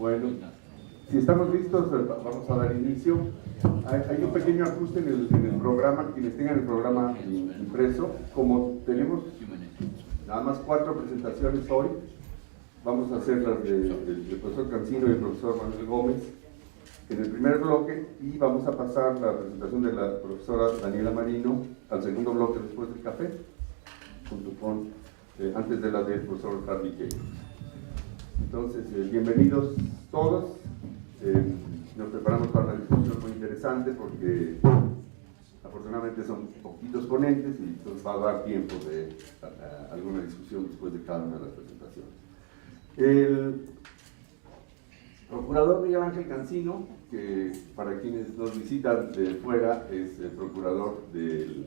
Bueno, si estamos listos, vamos a dar inicio. Hay un pequeño ajuste en el programa, quienes tengan el programa impreso. Como tenemos nada más 4 presentaciones hoy, vamos a hacer las del profesor Cancino y el profesor Manuel Gómez en el primer bloque, y vamos a pasar la presentación de la profesora Daniela Marino al segundo bloque después del café, junto con, antes de la del profesor Harvey Kay. Entonces, bienvenidos todos. Nos preparamos para una discusión muy interesante porque afortunadamente son poquitos ponentes y entonces va a dar tiempo de alguna discusión después de cada una de las presentaciones. El procurador Miguel Ángel Cancino, que para quienes nos visitan de fuera es el procurador del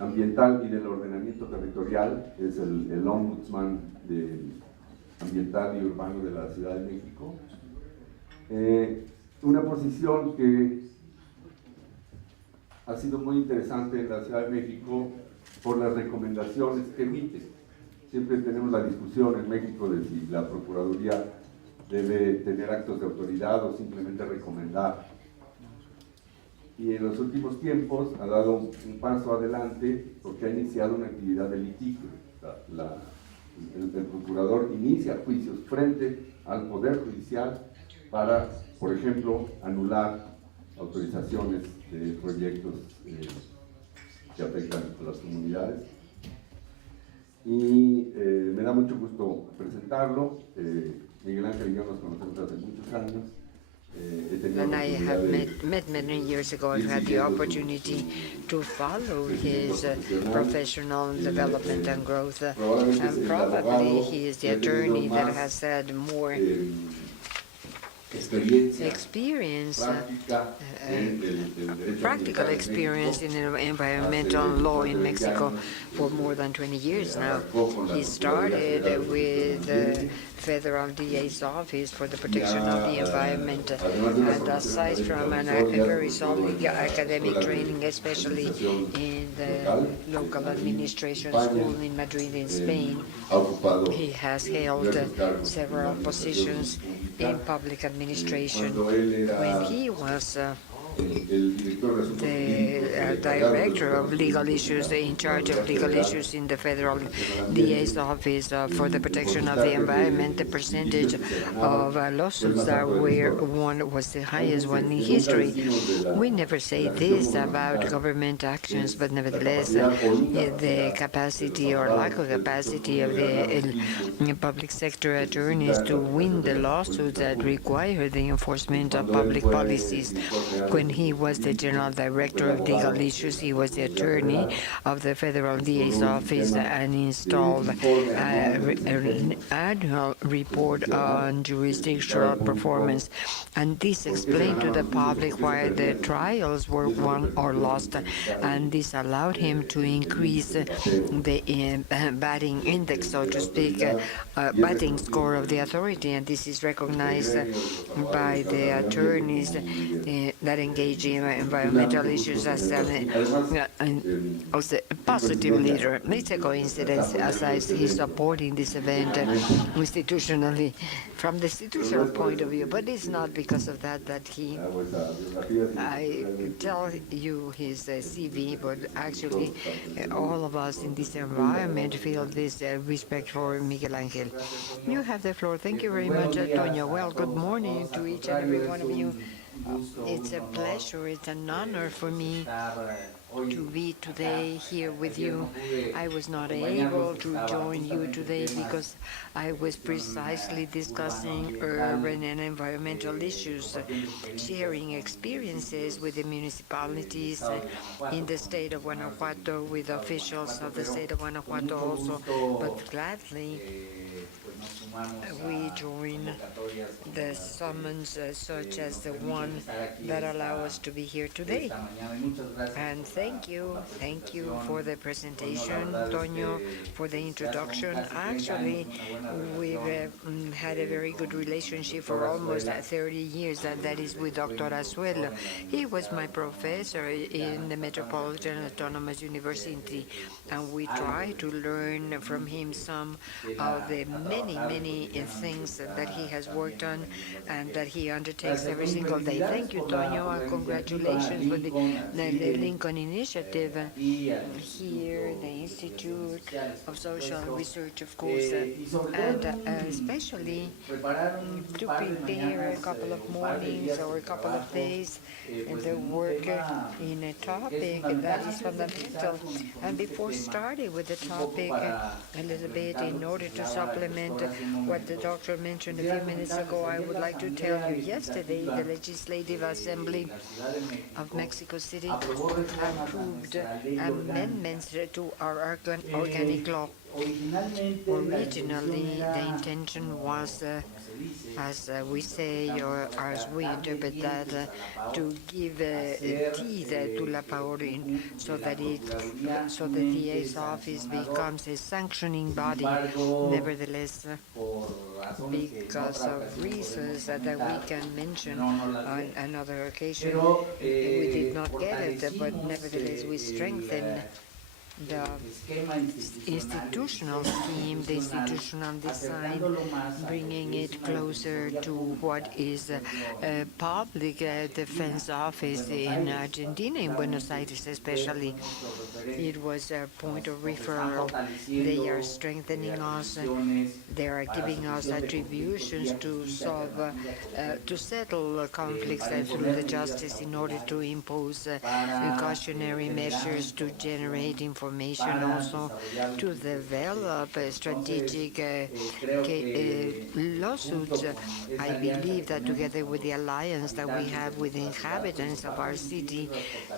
ambiental y del ordenamiento territorial, es el ombudsman ambiental y urbano de la Ciudad de México. Una posición que ha sido muy interesante en la Ciudad de México por las recomendaciones que emite. Siempre tenemos la discusión en México de si la Procuraduría debe tener actos de autoridad o simplemente recomendar. Y en los últimos tiempos ha dado un paso adelante porque ha iniciado una actividad de litigio. El procurador inicia juicios frente al Poder Judicial para, por ejemplo, anular autorizaciones de proyectos que afectan a las comunidades. Y me da mucho gusto presentarlo. Miguel Ángel y yo nos conocemos hace muchos años. And I have met many years ago. I've had the opportunity to follow his professional development and growth. And probably he is the attorney that has had more practical experience in environmental law in Mexico for more than 20 years now. He started with the Federal DA's Office for the Protection of the Environment, and aside from a very solid academic training, especially in the local administration school in Madrid in Spain, he has held several positions in public administration. When he was the director of legal issues, in charge of legal issues in the Federal DA's Office for the Protection of the Environment, the percentage of lawsuits that were won was the highest one in history. We never say this about government actions, but nevertheless, the capacity or lack of capacity of the public sector attorneys to win the lawsuits that require the enforcement of public policies. When he was the General Director of Legal Issues, he was the attorney of the Federal DA's Office and installed an annual report on jurisdictional performance. And this explained to the public why the trials were won or lost. And this allowed him to increase the batting index, so to speak, batting score of the authority. And this is recognized by the attorneys that engage in environmental issues as a positive leader. It's a coincidence, as I see supporting this event institutionally, from the institutional point of view, but it's not because of that he, I tell you his CV, but actually all of us in this environment feel this respect for Miguel Ángel. You have the floor. Thank you very much, Antonio. Well, good morning to each and every one of you. It's a pleasure, it's an honor for me to be today here with you. I was not able to join you today because I was precisely discussing urban and environmental issues, sharing experiences with the municipalities in the state of Guanajuato, with officials of the state of Guanajuato also, but gladly we join the summons such as the one that allow us to be here today. And thank Thank you. Thank you for the presentation, Toño, for the introduction. Actually, we've had a very good relationship for almost 30 years, and that is with Dr. Azuelo. He was my professor in the Metropolitan Autonomous University, and we try to learn from him some of the many things that he has worked on and that he undertakes every single day. Thank you, Toño, and congratulations for the Lincoln Initiative here, the Institute of Social Research, of course, and especially to prepare a couple of mornings or a couple of days and the work in a topic that is fundamental. And before starting with the topic, a little bit in order to supplement what the doctor mentioned a few minutes ago, I would like to tell you yesterday the Legislative Assembly of Mexico City approved amendments to our organic law. Originally, the intention was, as we say, or as we interpret that, to give teeth to La Paorin, so that the DA's office becomes a sanctioning body. Nevertheless, because of reasons that we can mention on another occasion, we did not get it, but nevertheless we strengthened the institutional scheme, the institutional design, bringing it closer to what is a public defense office in Argentina, in Buenos Aires especially. It was a point of referral. They are strengthening us. They are giving us attributions to solve, to settle conflicts through the justice in order to impose cautionary measures, to generate information, also to develop strategic lawsuits. I believe that together with the alliance that we have with the inhabitants of our city,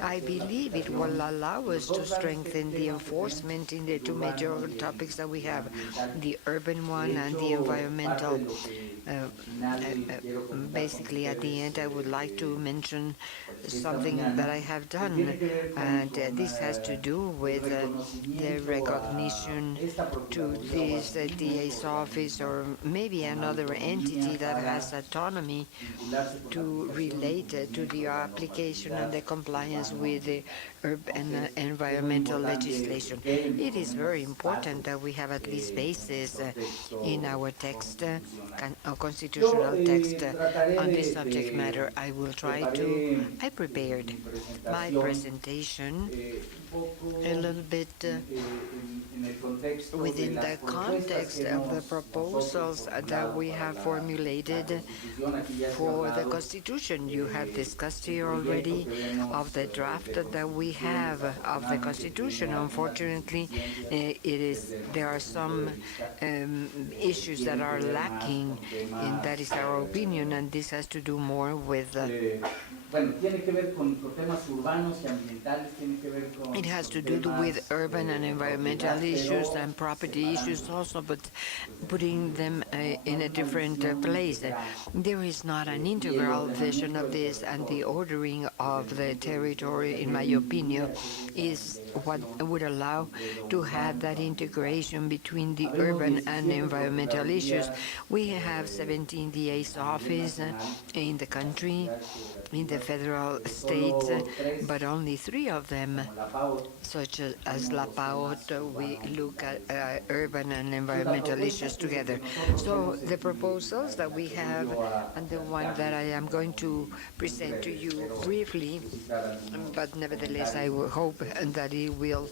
I believe it will allow us to strengthen the enforcement in the two major topics that we have, the urban one and the environmental. Basically, at the end, I would like to mention something that I have done, and this has to do with the recognition to this DA's office or maybe another entity that has autonomy to relate to the application and the compliance with the urban environmental legislation. It is very important that we have at least basis in our text, constitutional text on this subject matter. I prepared my presentation a little bit within the context of the proposals that we have formulated for the Constitution. You have discussed here already of the draft that we have of the Constitution. Unfortunately, there are some issues that are lacking, and that is our opinion, and this has to do more with it has to do with urban and environmental issues and property issues also, but putting them in a different place. There is not an integral vision of this, and the ordering of the territory, in my opinion, is what would allow to have that integration between the urban and environmental issues. We have 17 DA's offices in the country, in the federal states, but only 3 of them, such as La Paot, we look at urban and environmental issues together. So the proposals that we have, and the one that I am going to present to you briefly, but nevertheless I will hope that it will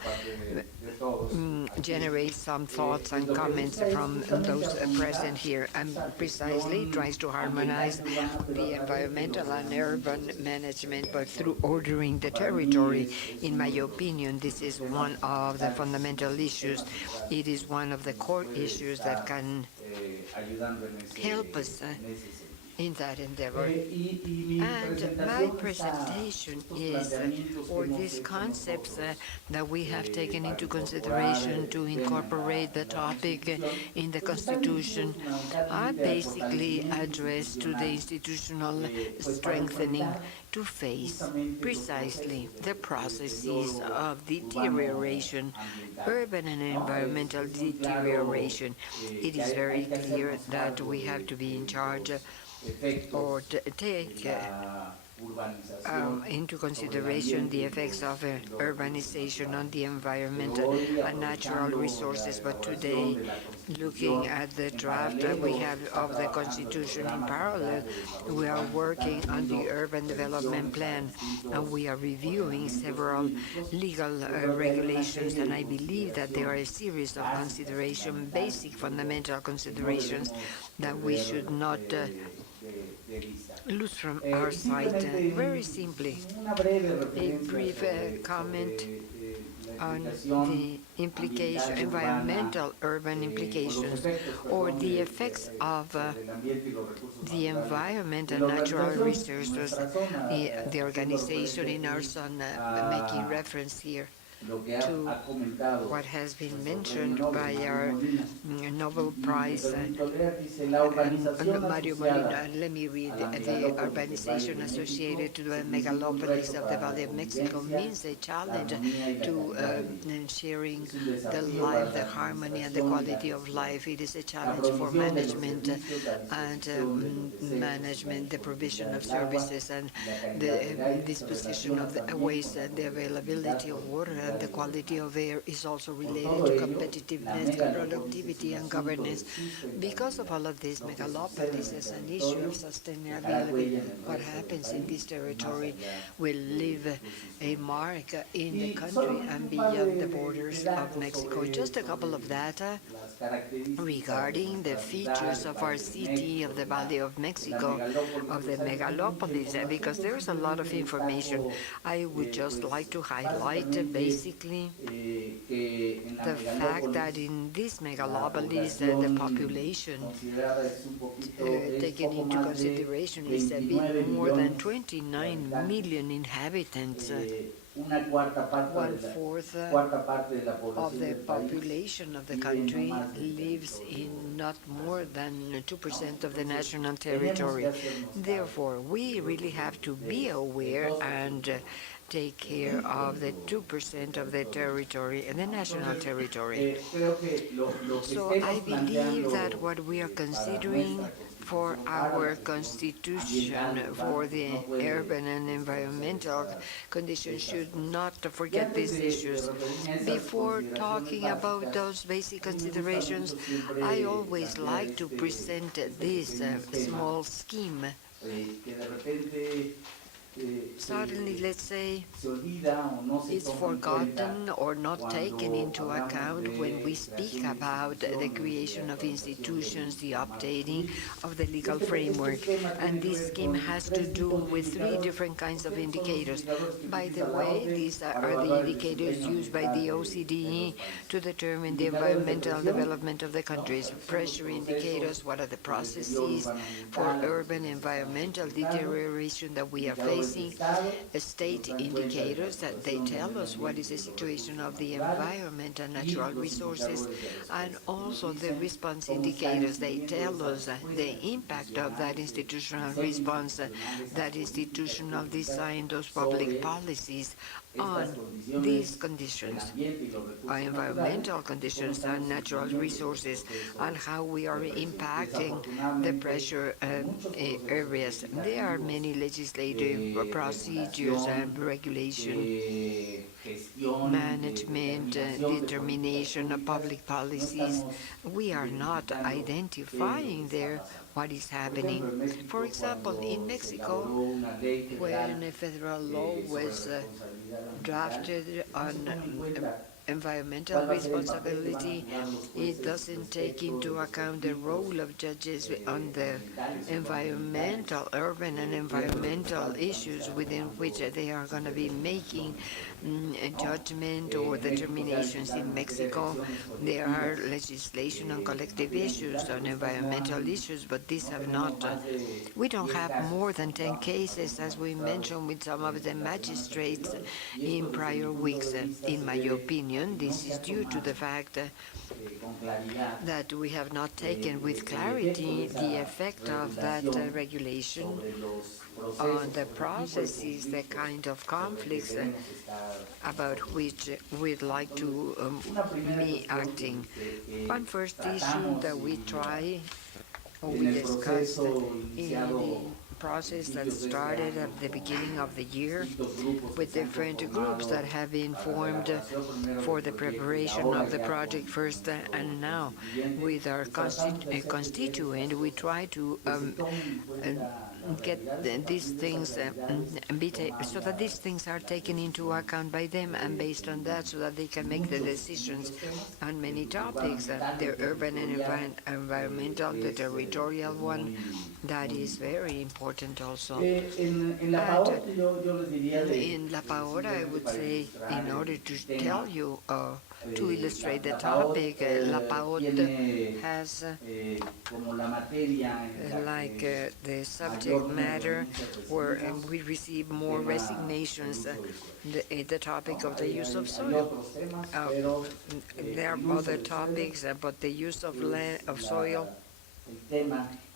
generate some thoughts and comments from those present here, and precisely tries to harmonize the environmental and urban management, but through ordering the territory. In my opinion, this is one of the fundamental issues. It is one of the core issues that can help us in that endeavor. And my presentation is, or these concepts that we have taken into consideration to incorporate the topic in the Constitution are basically addressed to the institutional strengthening to face precisely the processes of deterioration, urban and environmental deterioration. It is very clear that we have to be in charge or take into consideration the effects of urbanization on the environment and natural resources. But today, looking at the draft that we have of the Constitution in parallel, we are working on the urban development plan, and we are reviewing several legal regulations, and I believe that there are a series of considerations, basic fundamental considerations, that we should not lose from our sight. Very simply, a brief comment on the environmental urban implications, or the effects of the environment and natural resources. The organization in our son making reference here to what has been mentioned by our Nobel Prize, Mario Molina. Let me read. The urbanization associated to the megalopolis of the Valley of Mexico means a challenge to sharing the life, the harmony, and the quality of life. It is a challenge for management the provision of services, and the disposition of the waste, and the availability of water, and the quality of air is also related to competitiveness, productivity, and governance. Because of all of this, megalopolis is an issue of sustainability. What happens in this territory will leave a mark in the country and beyond the borders of Mexico. Just a couple of data regarding the features of our city, of the Valley of Mexico, of the megalopolis, because there's a lot of information. I would just like to highlight basically the fact that in this megalopolis, the population taken into consideration is a bit more than 29 million inhabitants. One-fourth of the population of the country lives in not more than 2% of the national territory. Therefore, we really have to be aware and take care of the 2% of the territory and the national territory. So I believe that what we are considering for our constitution, for the urban and environmental conditions, should not forget these issues. Before talking about those basic considerations, I always like to present this small scheme. Suddenly, let's say, it's forgotten or not taken into account when we speak about the creation of institutions, the updating of the legal framework. And this scheme has to do with 3 different kinds of indicators. By the way, these are the indicators used by the OCDE to determine the environmental development of the countries. Pressure indicators, what are the processes for urban environmental deterioration that we are facing. State indicators that they tell us what is the situation of the environment and natural resources, and also the response indicators. They tell us the impact of that institutional response, that institutional design, those public policies on these conditions, our environmental conditions and natural resources, and how we are impacting the pressure areas. There are many legislative procedures and regulation, management, determination of public policies. We are not identifying there what is happening. For example, in Mexico, when a federal law was drafted on environmental responsibility. It doesn't take into account the role of judges on the environmental, urban and environmental issues within which they are going to be making a judgment or determinations. In Mexico, there are legislation on collective issues, on environmental issues, but these have not. We don't have more than 10 cases, as we mentioned with some of the magistrates in prior weeks. In my opinion, this is due to the fact that we have not taken with clarity the effect of that regulation on the processes, the kind of conflicts about which we'd like to be acting. One first issue that we try or we discussed in the process that started at the beginning of the year with different groups that have been formed for the preparation of the project first and now with our constituent. We try to get these things so that these things are taken into account by them, and based on that so that they can make the decisions on many topics, the urban and environmental, the territorial one, that is very important also. And in La Paola, I would say, in order to tell you, to illustrate the topic, La Paola has the subject matter where we receive more resignations, the topic of the use of soil. There are other topics, but the use of land, of soil,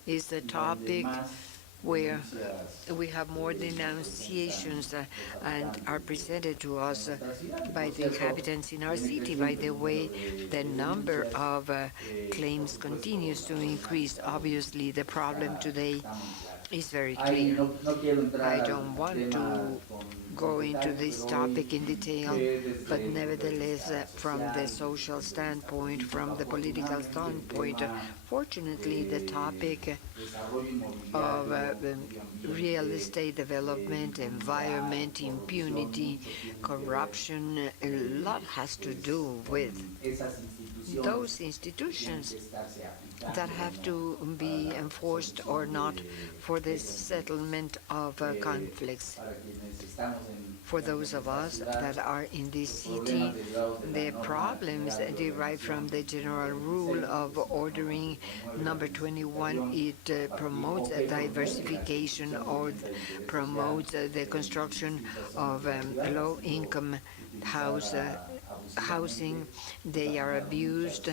is the topic where we have more denunciations and are presented to us by the inhabitants in our city. By the way, the number of claims continues to increase. Obviously, the problem today is very clear. I don't want to go into this topic in detail, but nevertheless, from the social standpoint, from the political standpoint, fortunately, the topic of real estate development, environment, impunity, corruption, a lot has to do with those institutions that have to be enforced or not for the settlement of conflicts. For those of us that are in this city, the problems derive from the general rule of ordering number 21. It promotes a diversification or promotes the construction of low-income housing. They are abused,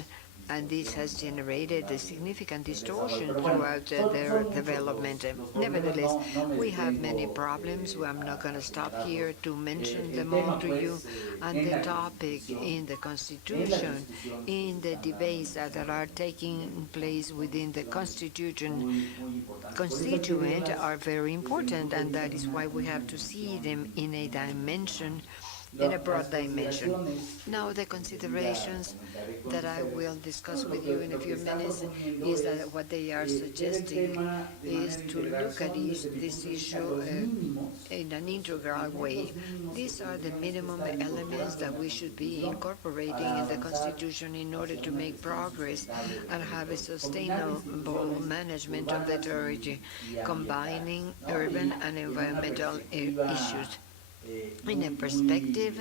and this has generated a significant distortion throughout their development. Nevertheless, we have many problems. I'm not going to stop here to mention them all to you. And the topic in the Constitution, in the debates that are taking place within the constituent are very important, and that is why we have to see them in a dimension, in a broad dimension. Now, the considerations that I will discuss with you in a few minutes is that what they are suggesting is to look at this issue in an integral way. These are the minimum elements that we should be incorporating in the Constitution in order to make progress and have a sustainable management of the territory, combining urban and environmental issues. In a perspective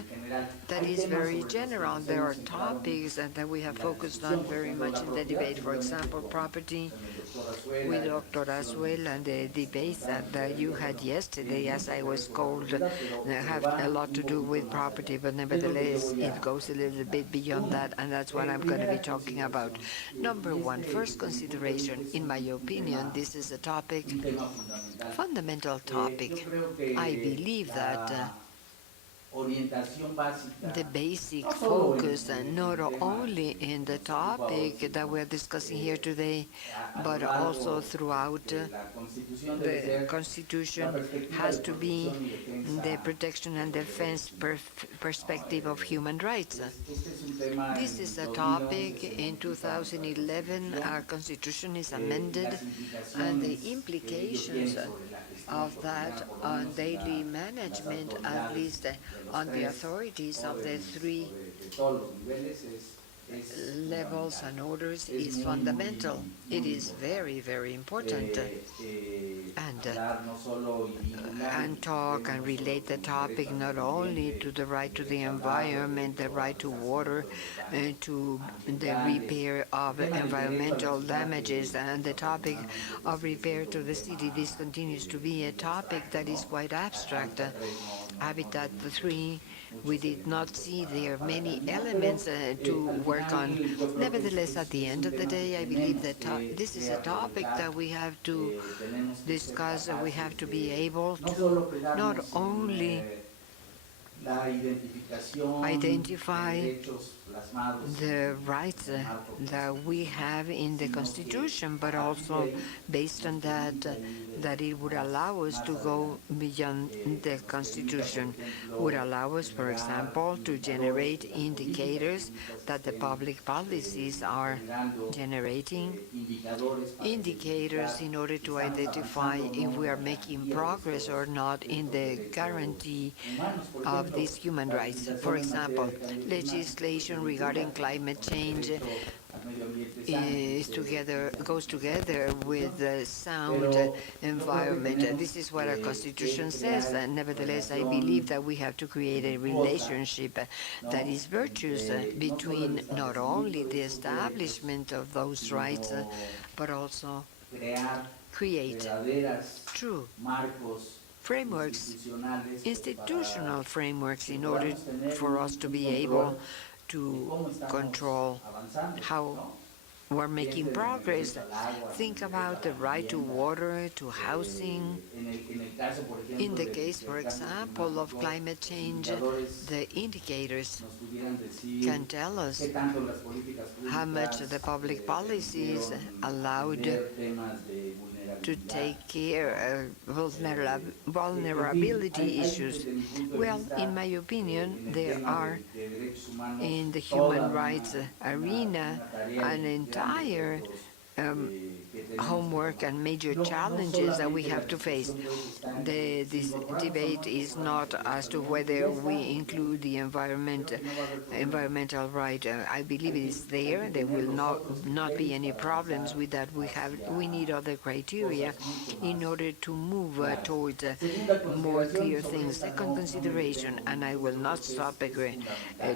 that is very general, there are topics that we have focused on very much in the debate. For example, property with Dr. Azuel, and the debates that you had yesterday, as I was told, have a lot to do with property, but nevertheless, it goes a little bit beyond that, and that's what I'm going to be talking about. Number one, first consideration, in my opinion, this is a topic, fundamental topic. I believe that the basic focus, not only in the topic that we're discussing here today, but also throughout the Constitution, has to be the protection and defense perspective of human rights. This is a topic. In 2011, our Constitution is amended, and the implications of that on daily management, at least on the authorities of the three levels and orders is fundamental. It is very, very important. And talk and relate the topic not only to the right to the environment, the right to water, to the repair of environmental damages, and the topic of repair to the city. This continues to be a topic that is quite abstract. Habitat 3, we did not see there many elements to work on. Nevertheless, at the end of the day, I believe that this is a topic that we have to discuss, and we have to be able to not only identify the rights that we have in the Constitution, but also based on that, that it would allow us to go beyond the Constitution, would allow us, for example, to generate indicators that the public policies are generating, indicators in order to identify if we are making progress or not in the guarantee of these human rights. For example, legislation regarding climate change goes together with the sound environment. This is what our Constitution says. Nevertheless, I believe that we have to create a relationship that is virtuous between not only the establishment of those rights, but also create true frameworks, institutional frameworks, in order for us to be able to control how we're making progress. Think about the right to water, to housing. In the case, for example, of climate change, the indicators can tell us how much the public policies allowed to take care of vulnerability issues. Well, in my opinion, there are in the human rights arena an entire homework and major challenges that we have to face. This debate is not as to whether we include the environmental right. I believe it is there. There will not be any problems with that. We need other criteria in order to move towards more clear things. Second consideration, and I will not stop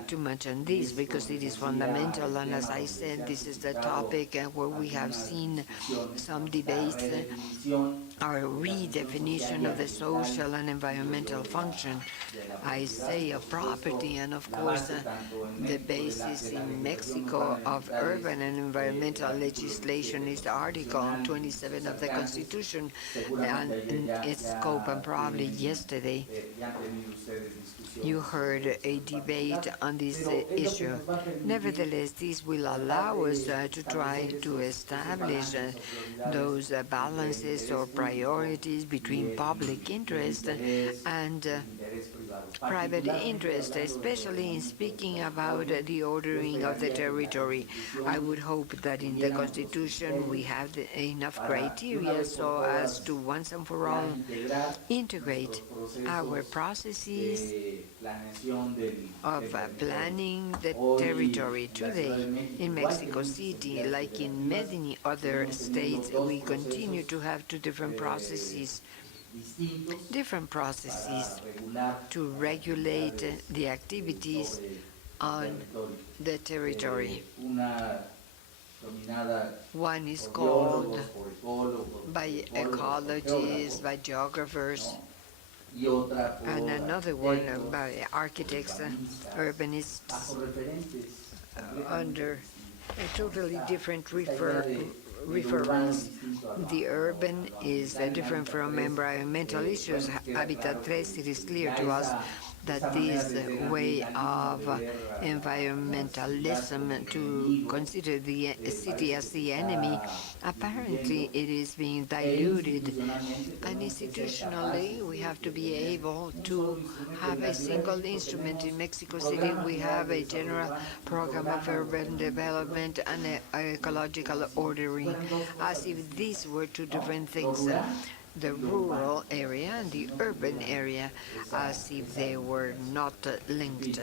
too much on this because it is fundamental, and as I said, this is the topic where we have seen some debates, our redefinition of the social and environmental function, I say, of property, and of course the basis in Mexico of urban and environmental legislation is Article 27 of the Constitution and its scope, and probably yesterday you heard a debate on this issue. Nevertheless, this will allow us to try to establish those balances or priorities between public interest and private interest, especially in speaking about the ordering of the territory. I would hope that in the Constitution we have enough criteria so as to once and for all integrate our processes of planning the territory. Today in Mexico City, like in many other states, we continue to have two different processes to regulate the activities on the territory. One is called by ecologists, by geographers, and another one by architects, urbanists, under a totally different reference. The urban is different from environmental issues. Habitat 3, it is clear to us that this way of environmentalism, to consider the city as the enemy, apparently it is being diluted. And institutionally, we have to be able to have a single instrument. In Mexico City, we have a general program of urban development and ecological ordering, as if these were two different things. The rural area and the urban area, as if they were not linked.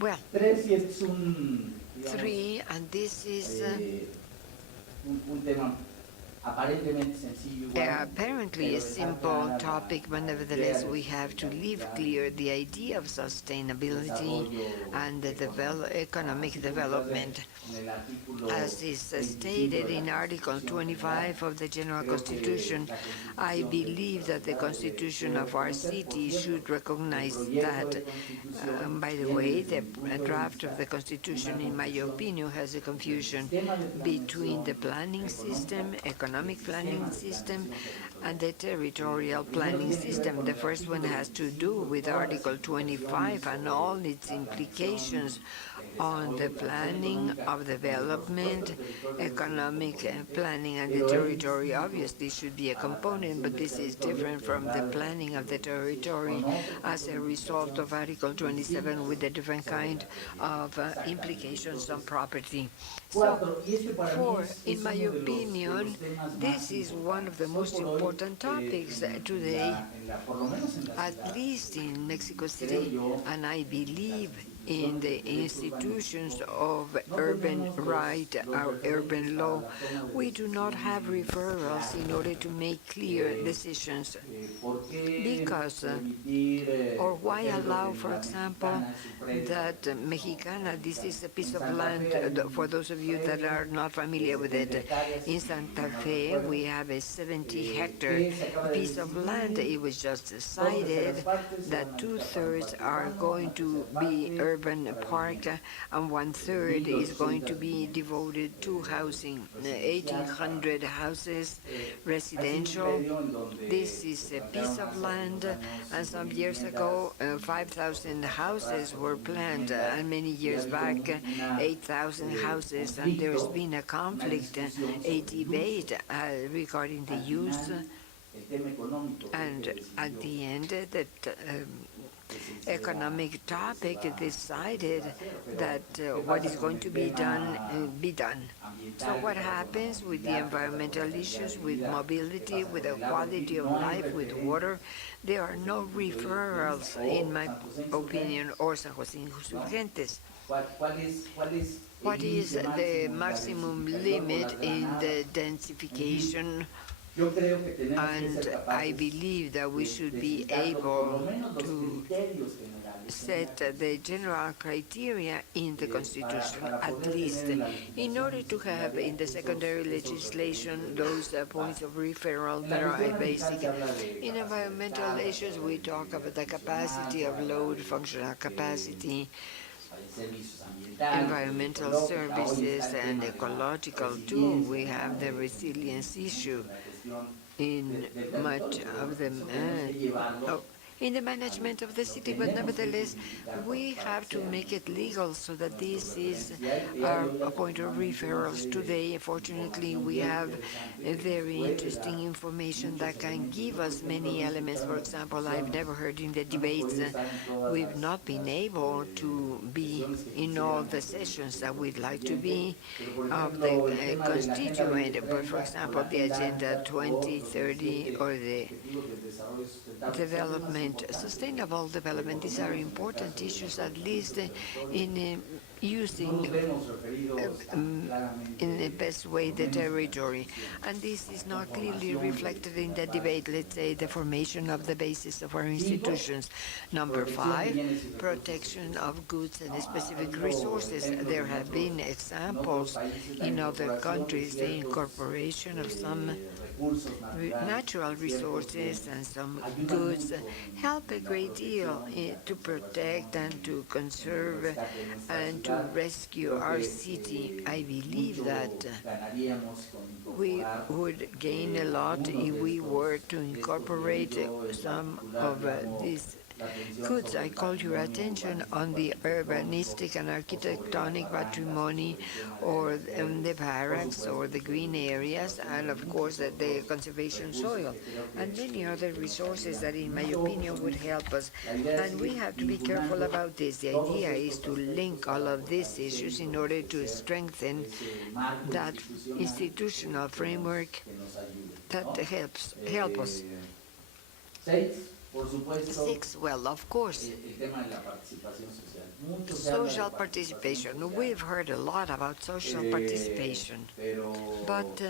Well, Tres, y este es un, digamos, 3, and this is un tema aparentemente sencillo igual. apparently a simple topic, but nevertheless we have to leave clear the idea of sustainability and the economic development. As is stated in Article 25 of the General Constitution, I believe that the Constitution of our city should recognize that. By the way, the draft of the Constitution, in my opinion, has a confusion between the planning system, economic planning system, and the territorial planning system. The first one has to do with Article 25 and all its implications on the planning of development, economic planning, and the territory obviously should be a component, but this is different from the planning of the territory as a result of Article 27 with a different kind of implications on property. So, 4, in my opinion, this is one of the most important topics today, at least in Mexico City, and I believe in the institutions of urban right or urban law. We do not have referrals in order to make clear decisions because, or why allow, for example, that Mexicana, this is a piece of land, for those of you that are not familiar with it, in Santa Fe we have a 70-hectare piece of land. It was just decided that 2/3 are going to be urban park and 1/3 is going to be devoted to housing. 1,800 houses, residential. This is a piece of land, and some years ago 5,000 houses were planned, and many years back 8,000 houses, and there's been a conflict, a debate regarding the use, and at the end that economic topic decided that what is going to be done, be done. So what happens with the environmental issues, with mobility, with the quality of life, with water? There are no referrals, in my opinion, or San José Insurgentes. What is the maximum limit in the densification? And I believe that we should be able to set the general criteria in the Constitution, at least, in order to have in the secondary legislation those points of referral that are basic. In environmental issues, we talk about the capacity of load, functional capacity, environmental services, and ecological too. We have the resilience issue in much of the in the management of the city, but nevertheless we have to make it legal so that this is a point of referrals. Today, fortunately, we have a very interesting information that can give us many elements. For example, I've never heard in the debates, we've not been able to be in all the sessions that we'd like to be of the constituent, but for example, the Agenda 2030 or the development, sustainable development, these are important issues, at least in using in the best way the territory. And this is not clearly reflected in the debate, let's say, the formation of the basis of our institutions. Number 5, protection of goods and specific resources. There have been examples in other countries, the incorporation of some natural resources and some goods help a great deal to protect and to conserve and to rescue our city. I believe that we would gain a lot if we were to incorporate some of these goods. I call your attention on the urbanistic and architectonic patrimony, or the barracks, or the green areas, and of course the conservation soil, and many other resources that in my opinion would help us. And we have to be careful about this. The idea is to link all of these issues in order to strengthen that institutional framework that help us. 6, well, of course, Social participation. We've heard a lot about social participation, but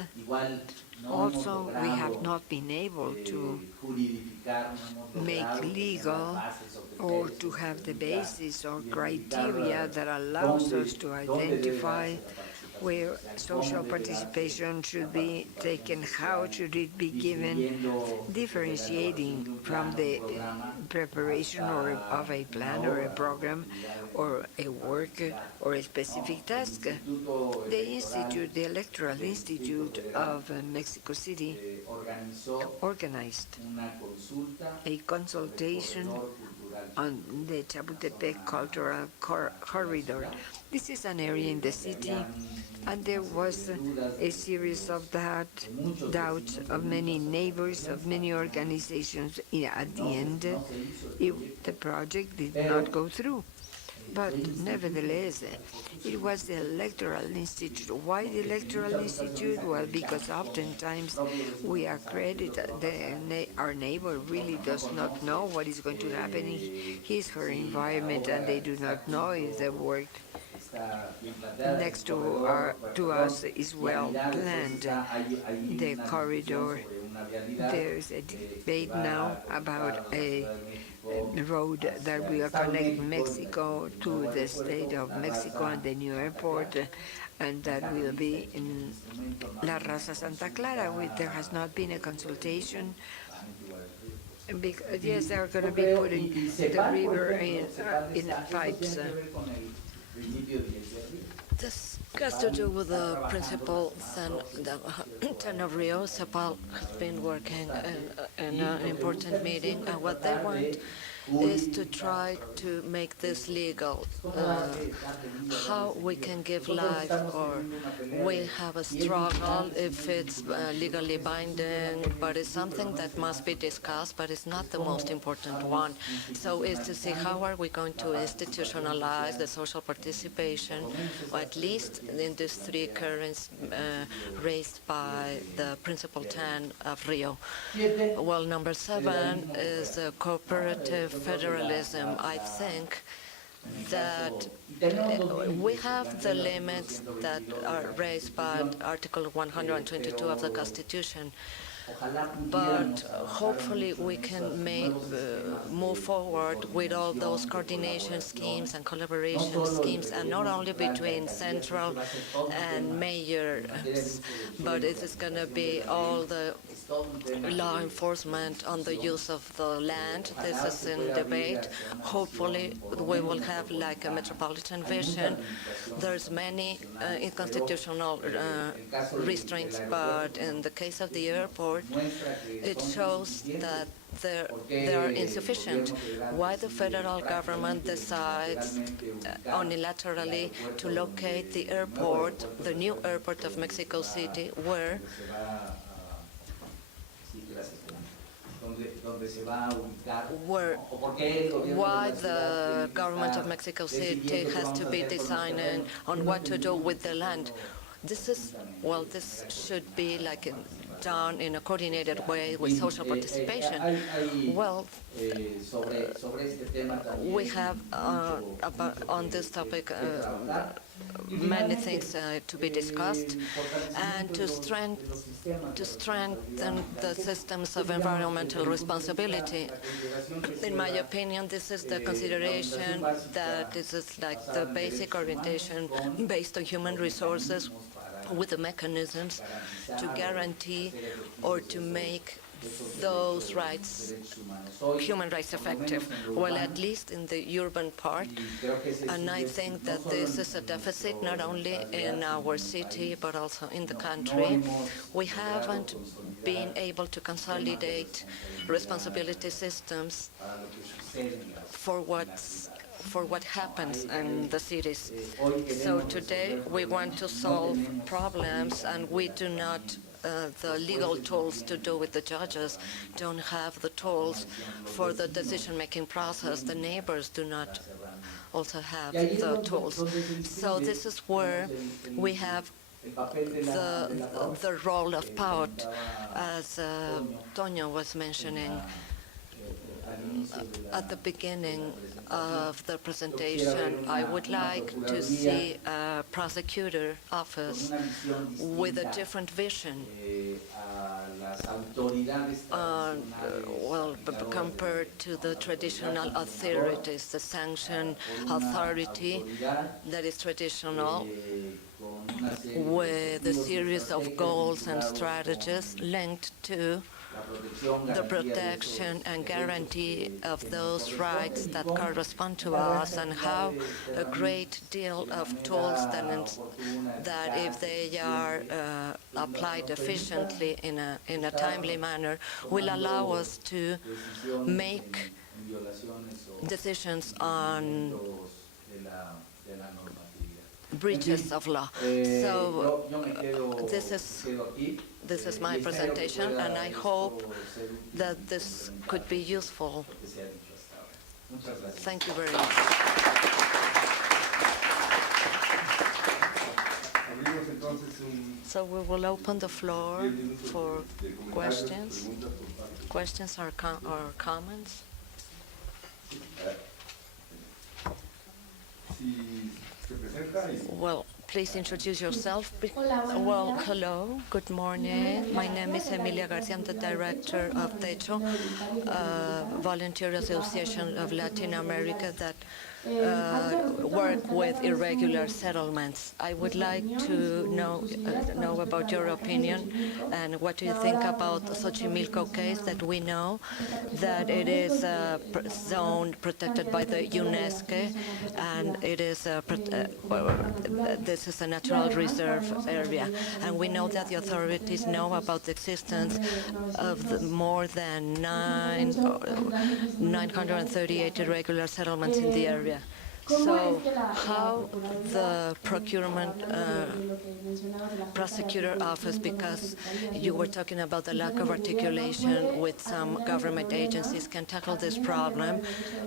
also we have not been able to make legal or to have the basis or criteria that allows us to identify where social participation should be taken, how should it be given, differentiating from the preparation of a plan or a program or a work or a specific task. The institute, the Electoral Institute of Mexico City, organized a consultation on the Chapultepec Cultural Corridor. This is an area in the city, and there was a series of doubts of many neighbors, of many organizations. At the end, the project did not go through. But nevertheless, it was the Electoral Institute. Why the Electoral Institute? Well, because oftentimes we are credited, our neighbor really does not know what is going to happen in his or her environment, and they do not know if the work next to us is well planned. The corridor, there's a debate now about a road that will connect Mexico to the state of Mexico and the new airport, and that will be in La Raza Santa Clara. There has not been a consultation. Yes, they are going to be putting the river in pipes. This has to do with the principle that Ten of Rio, CEPAL has been working in an important meeting, and what they want is to try to make this legal. How we can give life, or we have a struggle if it's legally binding, but it's something that must be discussed, but it's not the most important one. So it's to see how are we going to institutionalize the social participation, or at least in these three currents raised by the Principle 10 of Rio. Well, number 7 is cooperative federalism. I think that we have the limits that are raised by Article 122 of the Constitution, but hopefully we can move forward with all those coordination schemes and collaboration schemes, and not only between central and mayors, but it is going to be all the law enforcement on the use of the land. This is in debate. Hopefully we will have like a metropolitan vision. There's many unconstitutional restraints, but in the case of the airport, it shows that they are insufficient. Why the federal government decides unilaterally to locate the airport, the new airport of Mexico City, where why the government of Mexico City has to be deciding on what to do with the land. This should be like done in a coordinated way with social participation. Well, we have on this topic many things to be discussed, and to strengthen the systems of environmental responsibility. In my opinion, this is the consideration that this is like the basic orientation based on human resources, with the mechanisms to guarantee or to make those rights, human rights, effective. Well, at least in the urban part, and I think that this is a deficit not only in our city but also in the country. We haven't been able to consolidate responsibility systems for what happens in the cities. So today we want to solve problems, and we do not the legal tools to do with. The judges don't have the tools for the decision-making process. The neighbors do not also have the tools. So this is where we have the role of PAUT, as Toño was mentioning. at the beginning of the presentation, I would like to see a prosecutor office with a different vision, compared to the traditional authorities, the sanction authority that is traditional, with a series of goals and strategies linked to the protection and guarantee of those rights that correspond to us, and how a great deal of tools that if they are applied efficiently in a timely manner, will allow us to make decisions on breaches of law. So this is my presentation, and I hope that this could be useful. Thank you very much. So we will open the floor for questions or comments. Well, please introduce yourself. Well, hello, good morning. My name is Emilia Garcia. I'm the director of Techo, volunteer association of Latin America that work with irregular settlements. I would like to know about your opinion, and what do you think about the Xochimilco case, that we know that it is a zone protected by the UNESCO, and it is this is a natural reserve area, and we know that the authorities know about the existence of more than 938 irregular settlements in the area. So how the prosecutor office, because you were talking about the lack of articulation with some government agencies, can tackle this problem,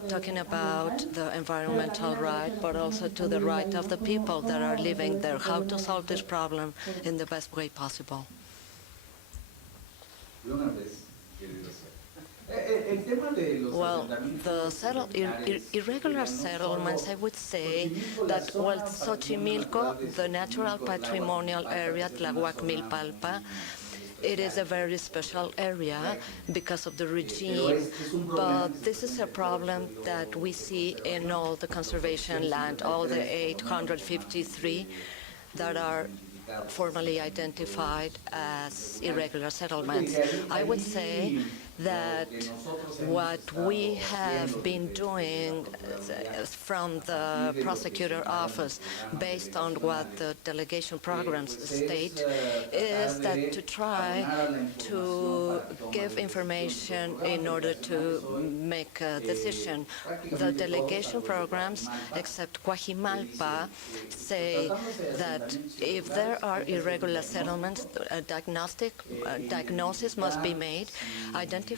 talking about the environmental right, but also to the right of the people that are living there, how to solve this problem in the best way possible. Well, the irregular settlements, I would say that, well, Xochimilco, the natural patrimonial area, Tlahuac-Milpalpa, it is a very special area because of the regime, but this is a problem that we see in all the conservation land, all the 853 that are formally identified as irregular settlements. I would say that what we have been doing from the prosecutor office, based on what the delegation programs state, is that to try to give information in order to make a decision. The delegation programs, except Coajimalpa, say that if there are irregular settlements, a diagnosis must be made, identify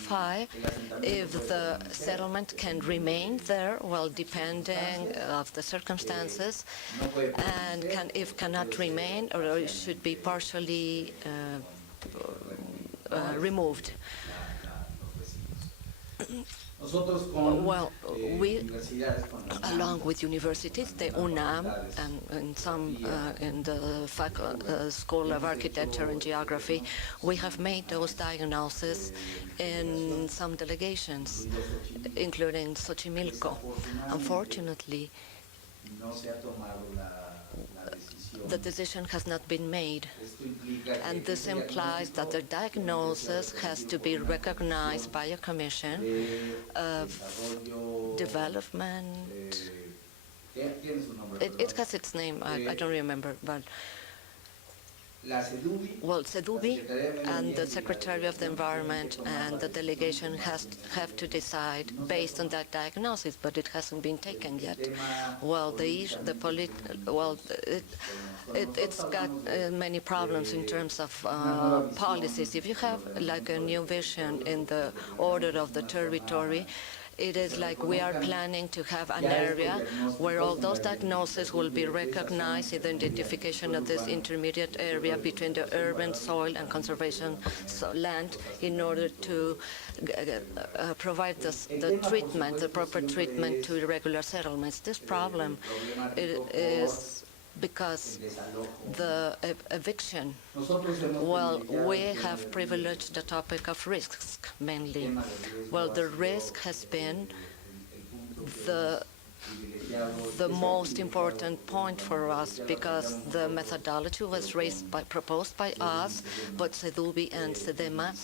if the settlement can remain there, well, depending of the circumstances, and if cannot remain, or it should be partially removed. Well, we, along with universities, the UNAM, and some in the School of Architecture and Geography, we have made those diagnoses in some delegations, including Xochimilco. Unfortunately, the decision has not been made, and this implies that the diagnosis has to be recognized by a commission of development. It has its name, I don't remember, but well, CEDUBI and the Secretary of the Environment and the delegation have to decide based on that diagnosis, but it hasn't been taken yet. Well, it's got many problems in terms of policies. If you have like a new vision in the order of the territory, It is like we are planning to have an area where all those diagnoses will be recognized in the identification of this intermediate area between the urban soil and conservation land in order to provide the treatment, the proper treatment to irregular settlements. This problem is because the eviction, well, we have privileged the topic of risks mainly. Well, the risk has been the most important point for us because the methodology was proposed by us, but Sedubi and Sedema,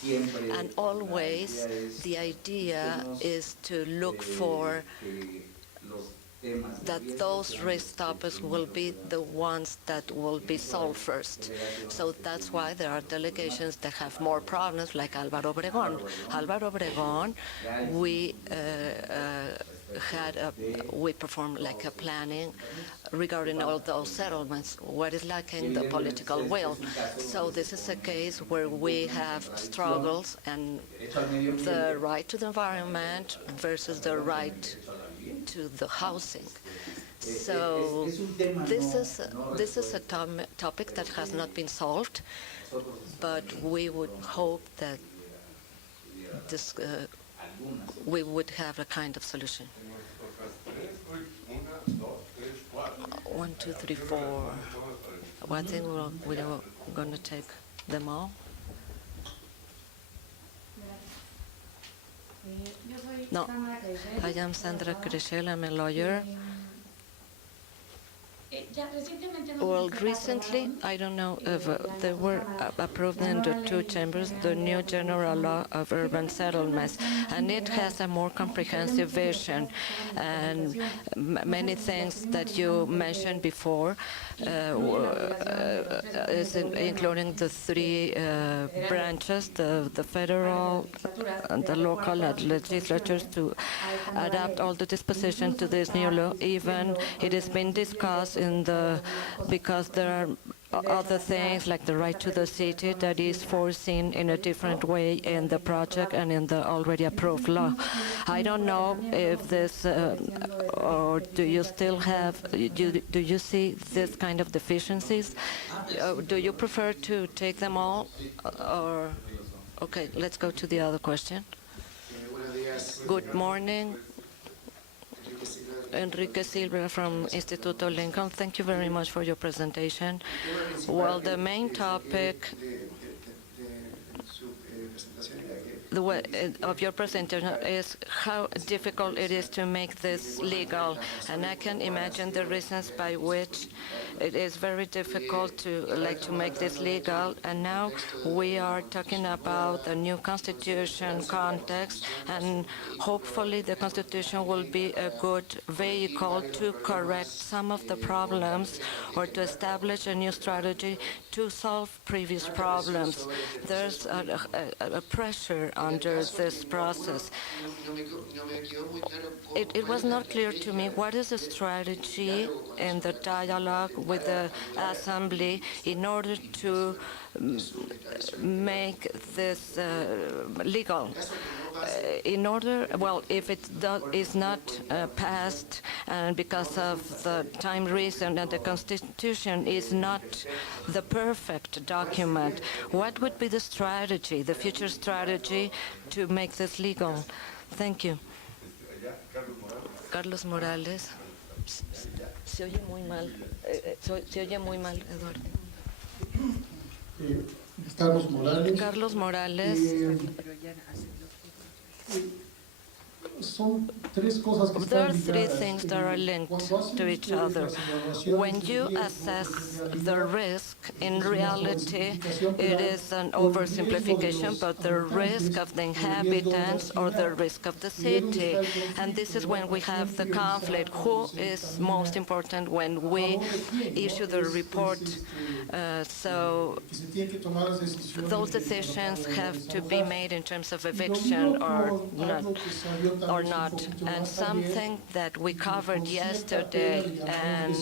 and always the idea is to look for that those risk topics will be the ones that will be solved first. So that's why there are delegations that have more problems, like Álvaro Obregón. Álvaro Obregón, we performed like a planning regarding all those settlements, what is lacking the political will. So this is a case where we have struggles and the right to the environment versus the right to the housing. So this is a topic that has not been solved, but we would hope that this we would have a kind of solution. 1, 2, 3, 4. I think we're going to take them all. No, I am Sandra Crechel. I'm a lawyer. Well, recently, I don't know if they were approved in the two chambers, the new general law of urban settlements, and it has a more comprehensive vision, and many things that you mentioned before, including the three branches, the federal and the local legislatures, to adapt all the disposition to this new law. Even it has been discussed because there are other things like the right to the city that is foreseen in a different way in the project and in the already approved law. I don't know if this, or do you still have, do you see this kind of deficiencies? Do you prefer to take them all? Or, okay, let's go to the other question. Good morning. Enrique Silva from Instituto Lincoln. Thank you very much for your presentation. Well, the main topic of your presentation is how difficult it is to make this legal, and I can imagine the reasons by which it is very difficult to make this legal. And now we are talking about the new constitution context, and hopefully the constitution will be a good vehicle to correct some of the problems or to establish a new strategy to solve previous problems. There's a pressure under this process. It was not clear to me what is the strategy in the dialogue with the Assembly in order to make this legal. If it is not passed, and because of the time reason and the Constitution is not the perfect document, what would be the strategy, the future strategy to make this legal? Thank you. Carlos Morales. Se oye muy mal. Se oye muy mal, Eduardo. Carlos Morales. There are three things that are linked to each other. When you assess the risk, in reality, it is an oversimplification, but the risk of the inhabitants or the risk of the city. And this is when we have the conflict. Who is most important when we issue the report? So those decisions have to be made in terms of eviction or not. And something that we covered yesterday, and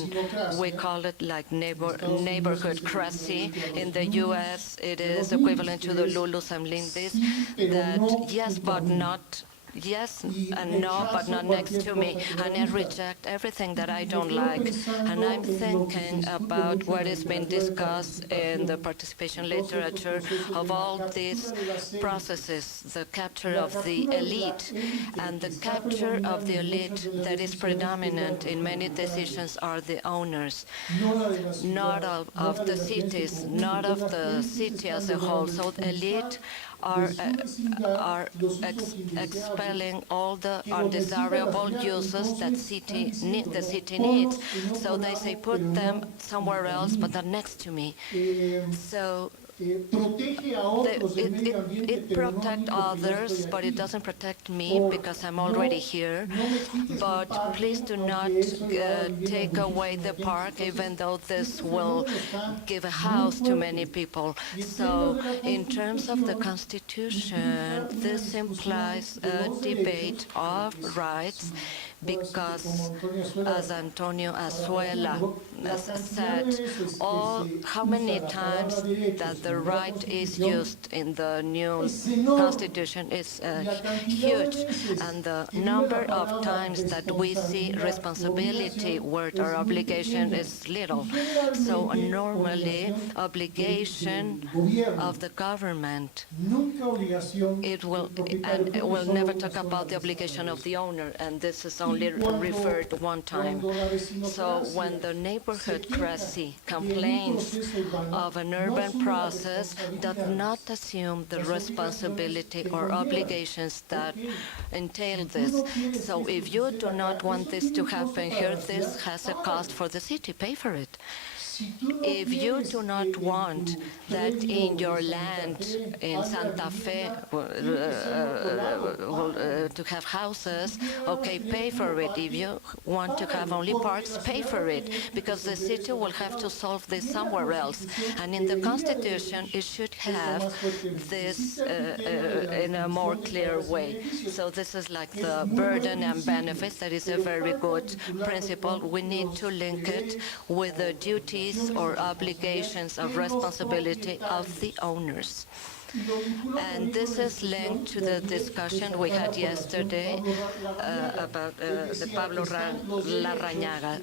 we call it like neighborhood crazy. In the U.S., it is equivalent to the Lulus and Lindis, that yes, but not yes and no, but not next to me. And I reject everything that I don't like. And I'm thinking about what is being discussed in the participation literature of all these processes, the capture of the elite. And the capture of the elite that is predominant in many decisions are the owners, not of the cities, not of the city as a whole. So the elite are expelling all the undesirable uses that the city needs. So they say, put them somewhere else, but not next to me. So it protects others, but it doesn't protect me because I'm already here. But please do not take away the park, even though this will give a house to many people. So in terms of the Constitution, this implies a debate of rights because, as Antonio Azuela said, how many times that the right is used in the new Constitution is huge, and the number of times that we see responsibility word or obligation is little. So normally, obligation of the government, it will never talk about the obligation of the owner, and this is only referred one time. So when the neighborhood Cressy complains of an urban process, does not assume the responsibility or obligations that entail this. So if you do not want this to happen here, this has a cost for the city. Pay for it. If you do not want that in your land in Santa Fe to have houses, okay, pay for it. If you want to have only parks, pay for it, because the city will have to solve this somewhere else. And in the Constitution, it should have this in a more clear way. So this is like the burden and benefits. That is a very good principle. We need to link it with the duties or obligations of responsibility of the owners. And this is linked to the discussion we had yesterday about the Pablo Larrañaga.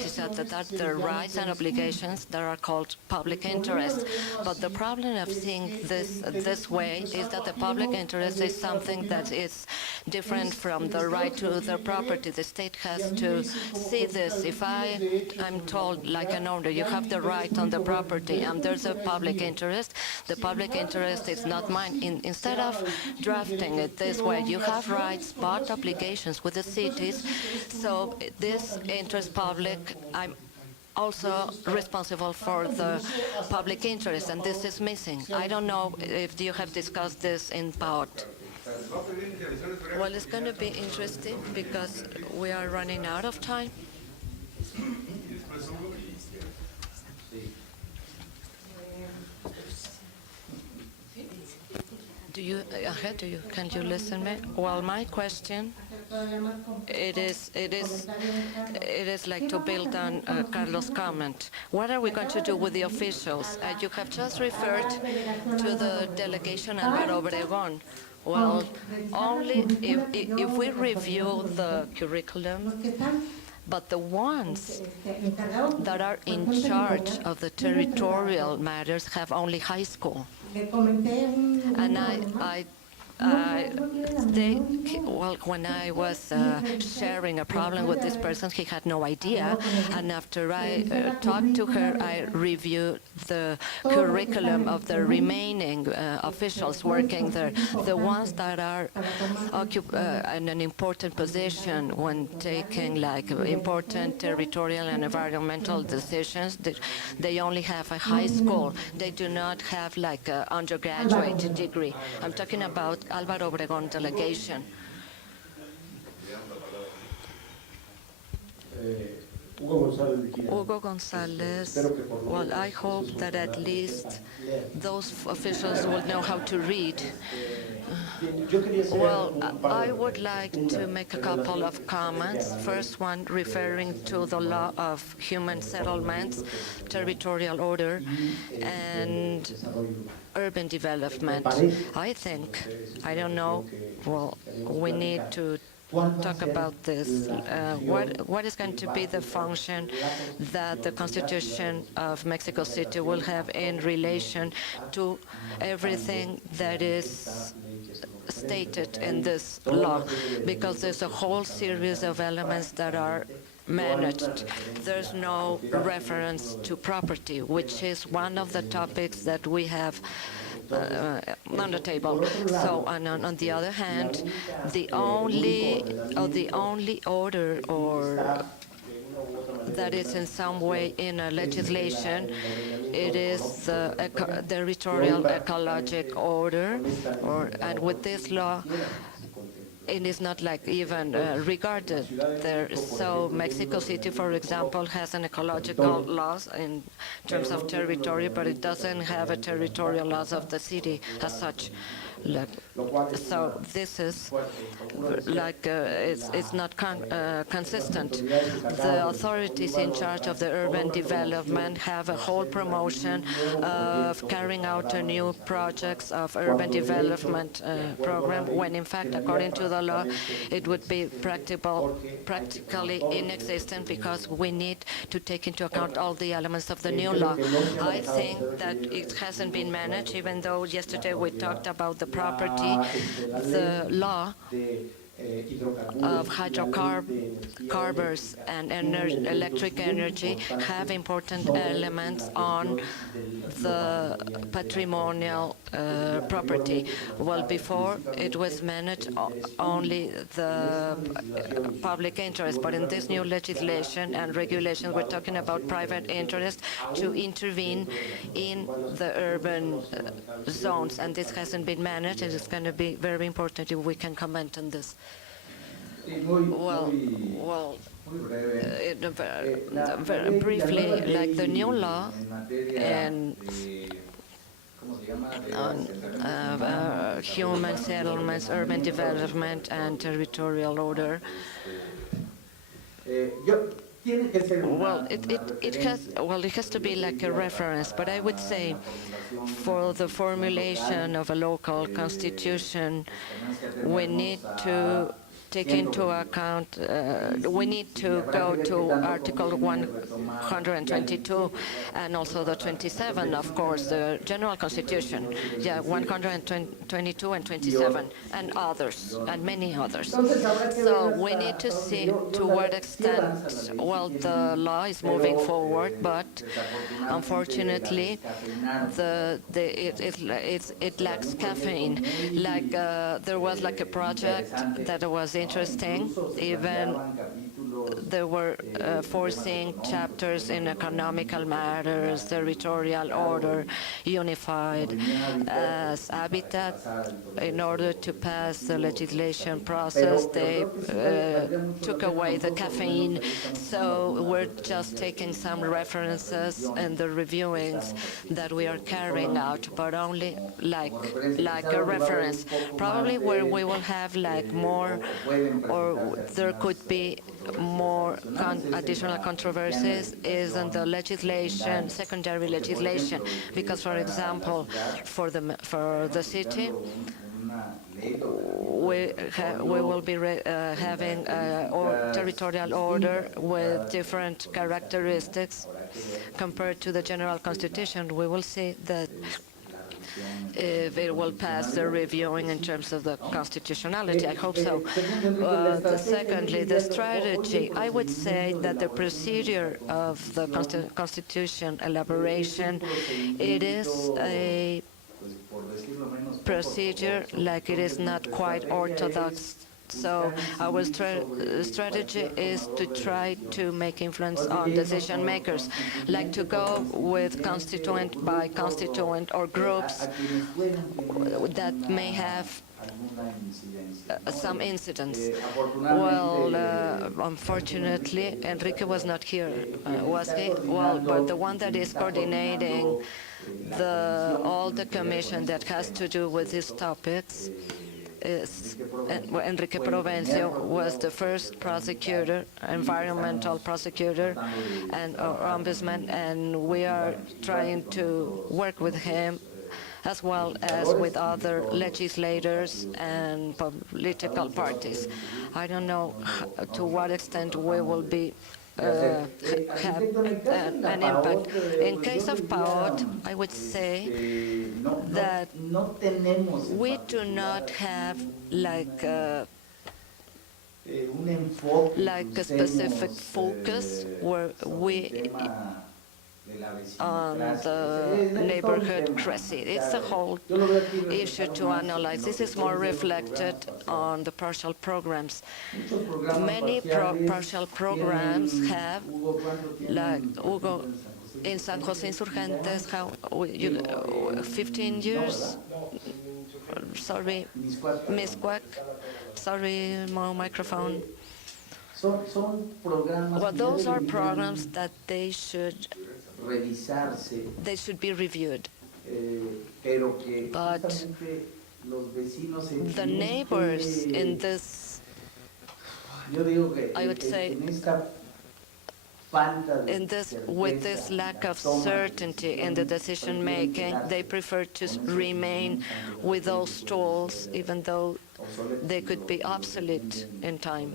He said that the rights and obligations that are called public interest. But the problem of seeing this way is that the public interest is something that is different from the right to the property. The state has to see this. If I'm told, like an owner, you have the right on the property, and there's a public interest, the public interest is not mine. Instead of drafting it this way, you have rights but obligations with the cities. So this interest public, I'm also responsible for the public interest, and this is missing. I don't know if you have discussed this in PAOT. Well, it's going to be interesting because we are running out of time. Can you listen me? Well, my question, it is like to build on Carlos' comment. What are we going to do with the officials? You have just referred to the delegation Álvaro Obregón. Well, only if we review the curriculum, but the ones that are in charge of the territorial matters have only high school. And when I was sharing a problem with this person, he had no idea. And after I talked to her, I reviewed the curriculum of the remaining officials working there, the ones that are in an important position when taking like important territorial and environmental decisions. They only have a high school. They do not have like an undergraduate degree. I'm talking about Álvaro Obregón delegation. Hugo González, well, I hope that at least those officials will know how to read Well, I would like to make a couple of comments. First one referring to the law of human settlements, territorial order, and urban development. I think, I don't know, well, we need to talk about this. What is going to be the function that the Constitution of Mexico City will have in relation to everything that is stated in this law? Because there's a whole series of elements that are managed. There's no reference to property, which is one of the topics that we have on the table. So, and on the other hand, the only order or that is in some way in a legislation, it is the territorial ecologic order, and with this law, it is not like even regarded there. So Mexico City, for example, has an ecological laws in terms of territory, but it doesn't have a territorial laws of the city as such. So this is like it's not consistent. The authorities in charge of the urban development have a whole promotion of carrying out new projects of urban development program, when in fact, according to the law, it would be practically inexistent, because we need to take into account all the elements of the new law. I think that it hasn't been managed, even though yesterday we talked about the property. The law of hydrocarbons and electric energy have important elements on the patrimonial property. Well, before it was managed only the public interest, but in this new legislation and regulation, we're talking about private interest to intervene in the urban zones, and this hasn't been managed, and it's going to be very important if we can comment on this. Very briefly, like the new law and human settlements, urban development, and territorial order. Well, it has to be like a reference, but I would say for the formulation of a local constitution, we need to take into account, we need to go to Article 122 and also the 27, of course, the General Constitution, 122 and 27, and others, and many others. So we need to see to what extent, well, the law is moving forward, but unfortunately, it lacks caffeine. Like there was like a project that was interesting. Even there were foreseeing chapters in economical matters, territorial order, unified as habitat. In order to pass the legislation process, they took away the caffeine. So we're just taking some references in the reviewings that we are carrying out, but only like a reference. Probably where we will have like more, or there could be more additional controversies is in the legislation, secondary legislation, because, for example, for the city, we will be having a territorial order with different characteristics compared to the General Constitution. We will see that if it will pass the reviewing in terms of the constitutionality. I hope so. Secondly, the strategy. I would say that the procedure of the Constitution elaboration, it is a procedure like it is not quite orthodox So our strategy is to try to make influence on decision makers, like to go with constituent by constituent or groups that may have some incidents. Well, unfortunately, Enrique was not here, was he? Well, but the one that is coordinating all the commission that has to do with these topics is Enrique Provencio was the first prosecutor, environmental prosecutor, and ombudsman, and we are trying to work with him as well as with other legislators and political parties. I don't know to what extent we will be have an impact. In case of PAOT, I would say that we do not have like a specific focus where we on the neighborhood crisis. It's a whole issue to analyze. This is more reflected on the partial programs. Many partial programs have, like Hugo, in San Jose Insurgentes, 15 years? Sorry, Miscuac. Sorry, my microphone. Well, those are programs that they should be reviewed. But the neighbors in this, I would say, with this lack of certainty in the decision making, they prefer to remain with those tools, even though they could be obsolete in time,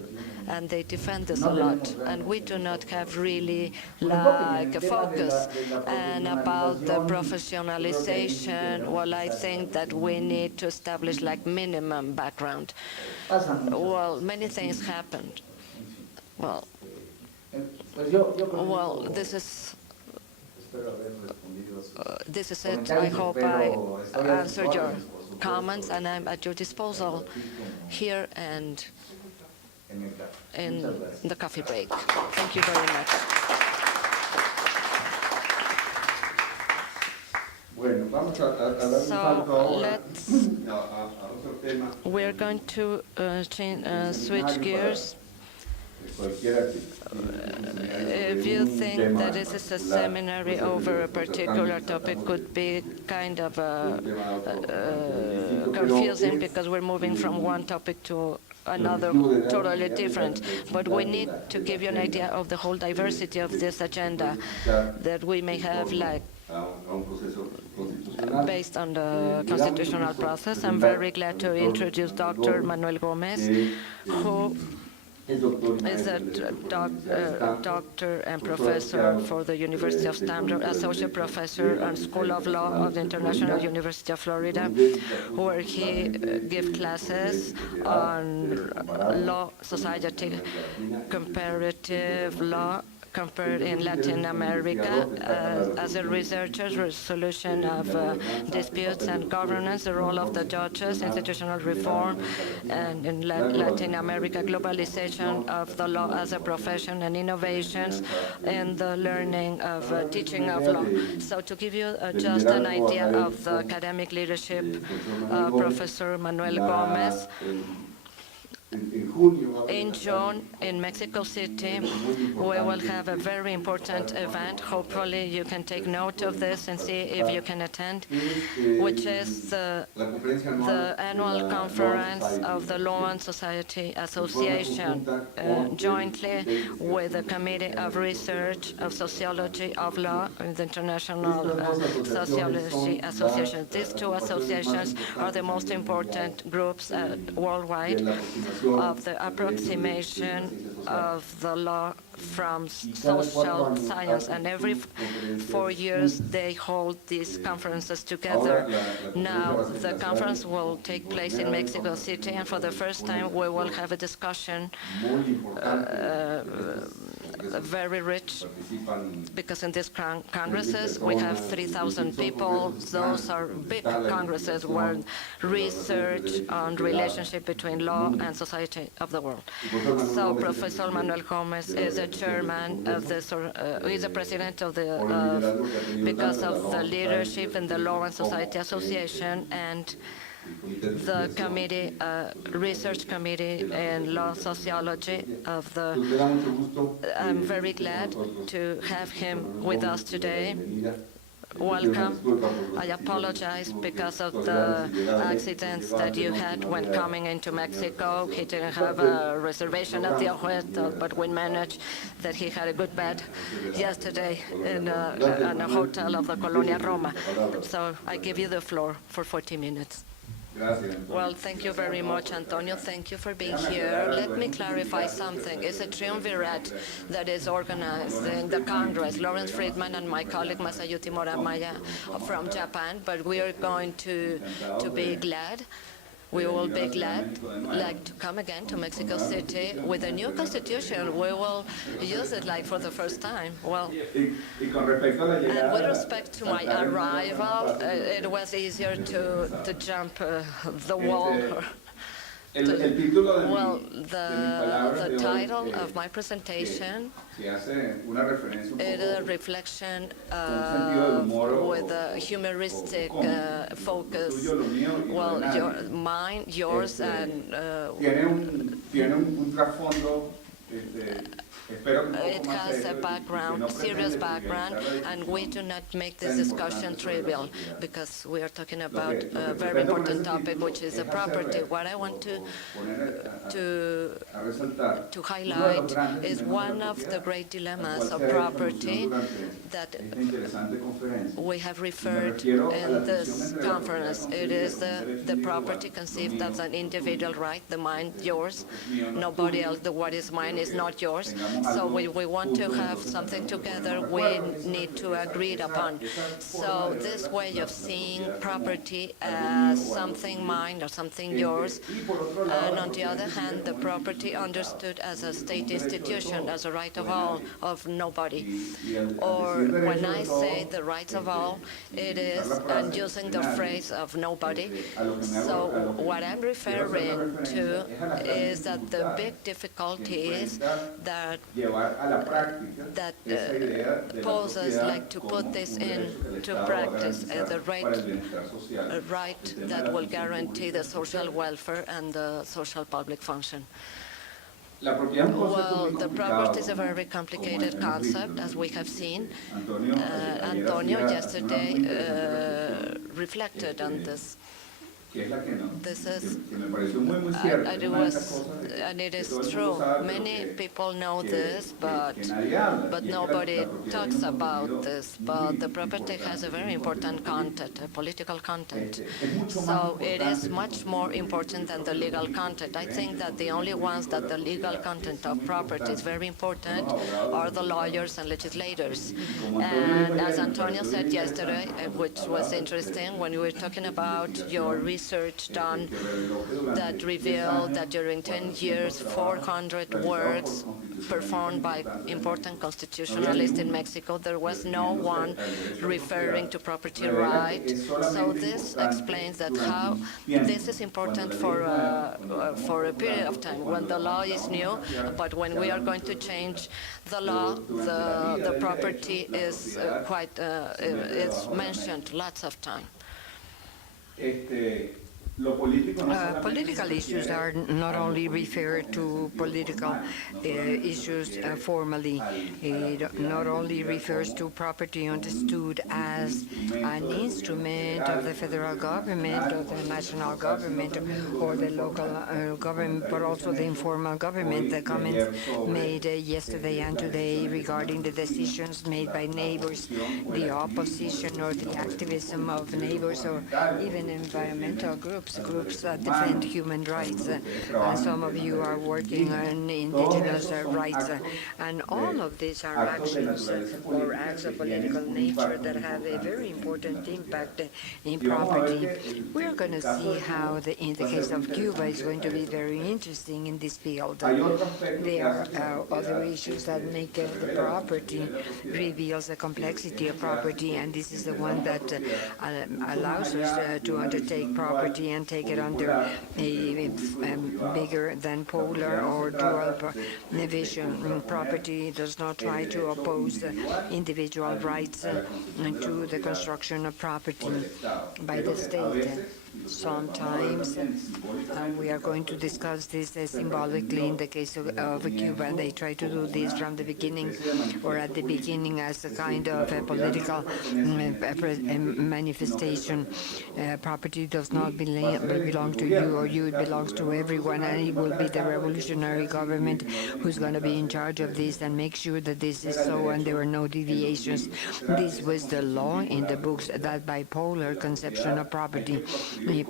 and they defend this a lot. And we do not have really like a focus. And about the professionalization, well, I think that we need to establish like minimum background. Well, many things happened. Well, this is it. I hope I answered your comments, and I'm at your disposal here and in the coffee break. Thank you very much. We're going to switch gears. If you think that this is a seminary over a particular topic, could be kind of confusing because we're moving from one topic to another totally different. But we need to give you an idea of the whole diversity of this agenda that we may have like based on the constitutional process. I'm very glad to introduce Dr. Manuel Gomez, who is a doctor and professor for the University of Stanford, associate professor and School of Law of the International University of Florida, where he gives classes on law, society, comparative law, compared in Latin America as a researcher, resolution of disputes and governance, the role of the judges, institutional reform, and in Latin America, globalization of the law as a profession and innovations in the learning of teaching of law. So to give you just an idea of the academic leadership, Professor Manuel Gomez, in June, in Mexico City, we will have a very important event. Hopefully you can take note of this and see if you can attend, which is the annual conference of the Law and Society Association, jointly with the Committee of Research of Sociology of Law and the International Sociology Association. These two associations are the most important groups worldwide of the approximation of the law from social science, and every 4 years they hold these conferences together. Now the conference will take place in Mexico City, and for the first time we will have a discussion very rich, because in these congresses we have 3,000 people. Those are big congresses where research on relationship between law and society of the world. So Professor Manuel Gomez is the chairman of this, is the president of the, because of the leadership in the Law and Society Association and the committee, research committee in law sociology of the. I'm very glad to have him with us today. Welcome. I apologize because of the accidents that you had when coming into Mexico. He didn't have a reservation at the hotel, but we managed that he had a good bed yesterday in a hotel of the Colonia Roma. So I give you the floor for 40 minutes. Well, thank you very much, Antonio. Thank you for being here. Let me clarify something. It's a triumvirate that is organized in the Congress. Lawrence Friedman and my colleague Masayuki Moramaya from Japan, but we are going to be glad. We will be glad, like, to come again to Mexico City with a new constitution. We will use it like for the first time. Well, and with respect to my arrival, it was easier to jump the wall. Well, the title of my presentation is a reflection with a humoristic focus. Well, mine, yours, and it has a background, serious background, and we do not make this discussion trivial because we are talking about a very important topic, which is the property. What I want to highlight is one of the great dilemmas of property that we have referred in this conference. It is the property conceived as an individual right, the mine, yours, nobody else. The what is mine is not yours. So we want to have something together we need to agree upon. So this way of seeing property as something mine or something yours, and on the other hand, the property understood as a state institution, as a right of all, of nobody. Or when I say the rights of all, it is, and using the phrase of nobody. So what I'm referring to is that the big difficulty is that poses, like, to put this into practice, the right that will guarantee the social welfare and the social public function. Well, the property is a very complicated concept, as we have seen. Antonio yesterday reflected on this. This is, and it is true. Many people know this, but nobody talks about this. But the property has a very important content, a political content. So it is much more important than the legal content. I think that the only ones that the legal content of property is very important are the lawyers and legislators. And as Antonio said yesterday, which was interesting, when we were talking about your research done that revealed that during 10 years, 400 works performed by important constitutionalists in Mexico, there was no one referring to property right. So this explains that how this is important for a period of time when the law is new, but when we are going to change the law, the property is it's mentioned lots of time. Political issues are not only referred to political issues formally. It not only refers to property understood as an instrument of the federal government or the national government or the local government, but also the informal government. The comments made yesterday and today regarding the decisions made by neighbors, the opposition or the activism of neighbors or even environmental groups groups that defend human rights, and some of you are working on indigenous rights, and all of these are actions or acts of political nature that have a very important impact in property. We're going to see how, in the case of Cuba, is going to be very interesting in this field. There are other issues that make the property, reveals the complexity of property, and this is the one that allows us to undertake property and take it under a bigger than polar or dual vision. Property does not try to oppose individual rights to the construction of property by the state. Sometimes, and we are going to discuss this symbolically in the case of Cuba, they try to do this from the beginning or at the beginning as a kind of a political manifestation. Property does not belong to you, or you, it belongs to everyone, and it will be the revolutionary government who's going to be in charge of this and make sure that this is so and there are no deviations. This was the law in the books, that bipolar conception of property.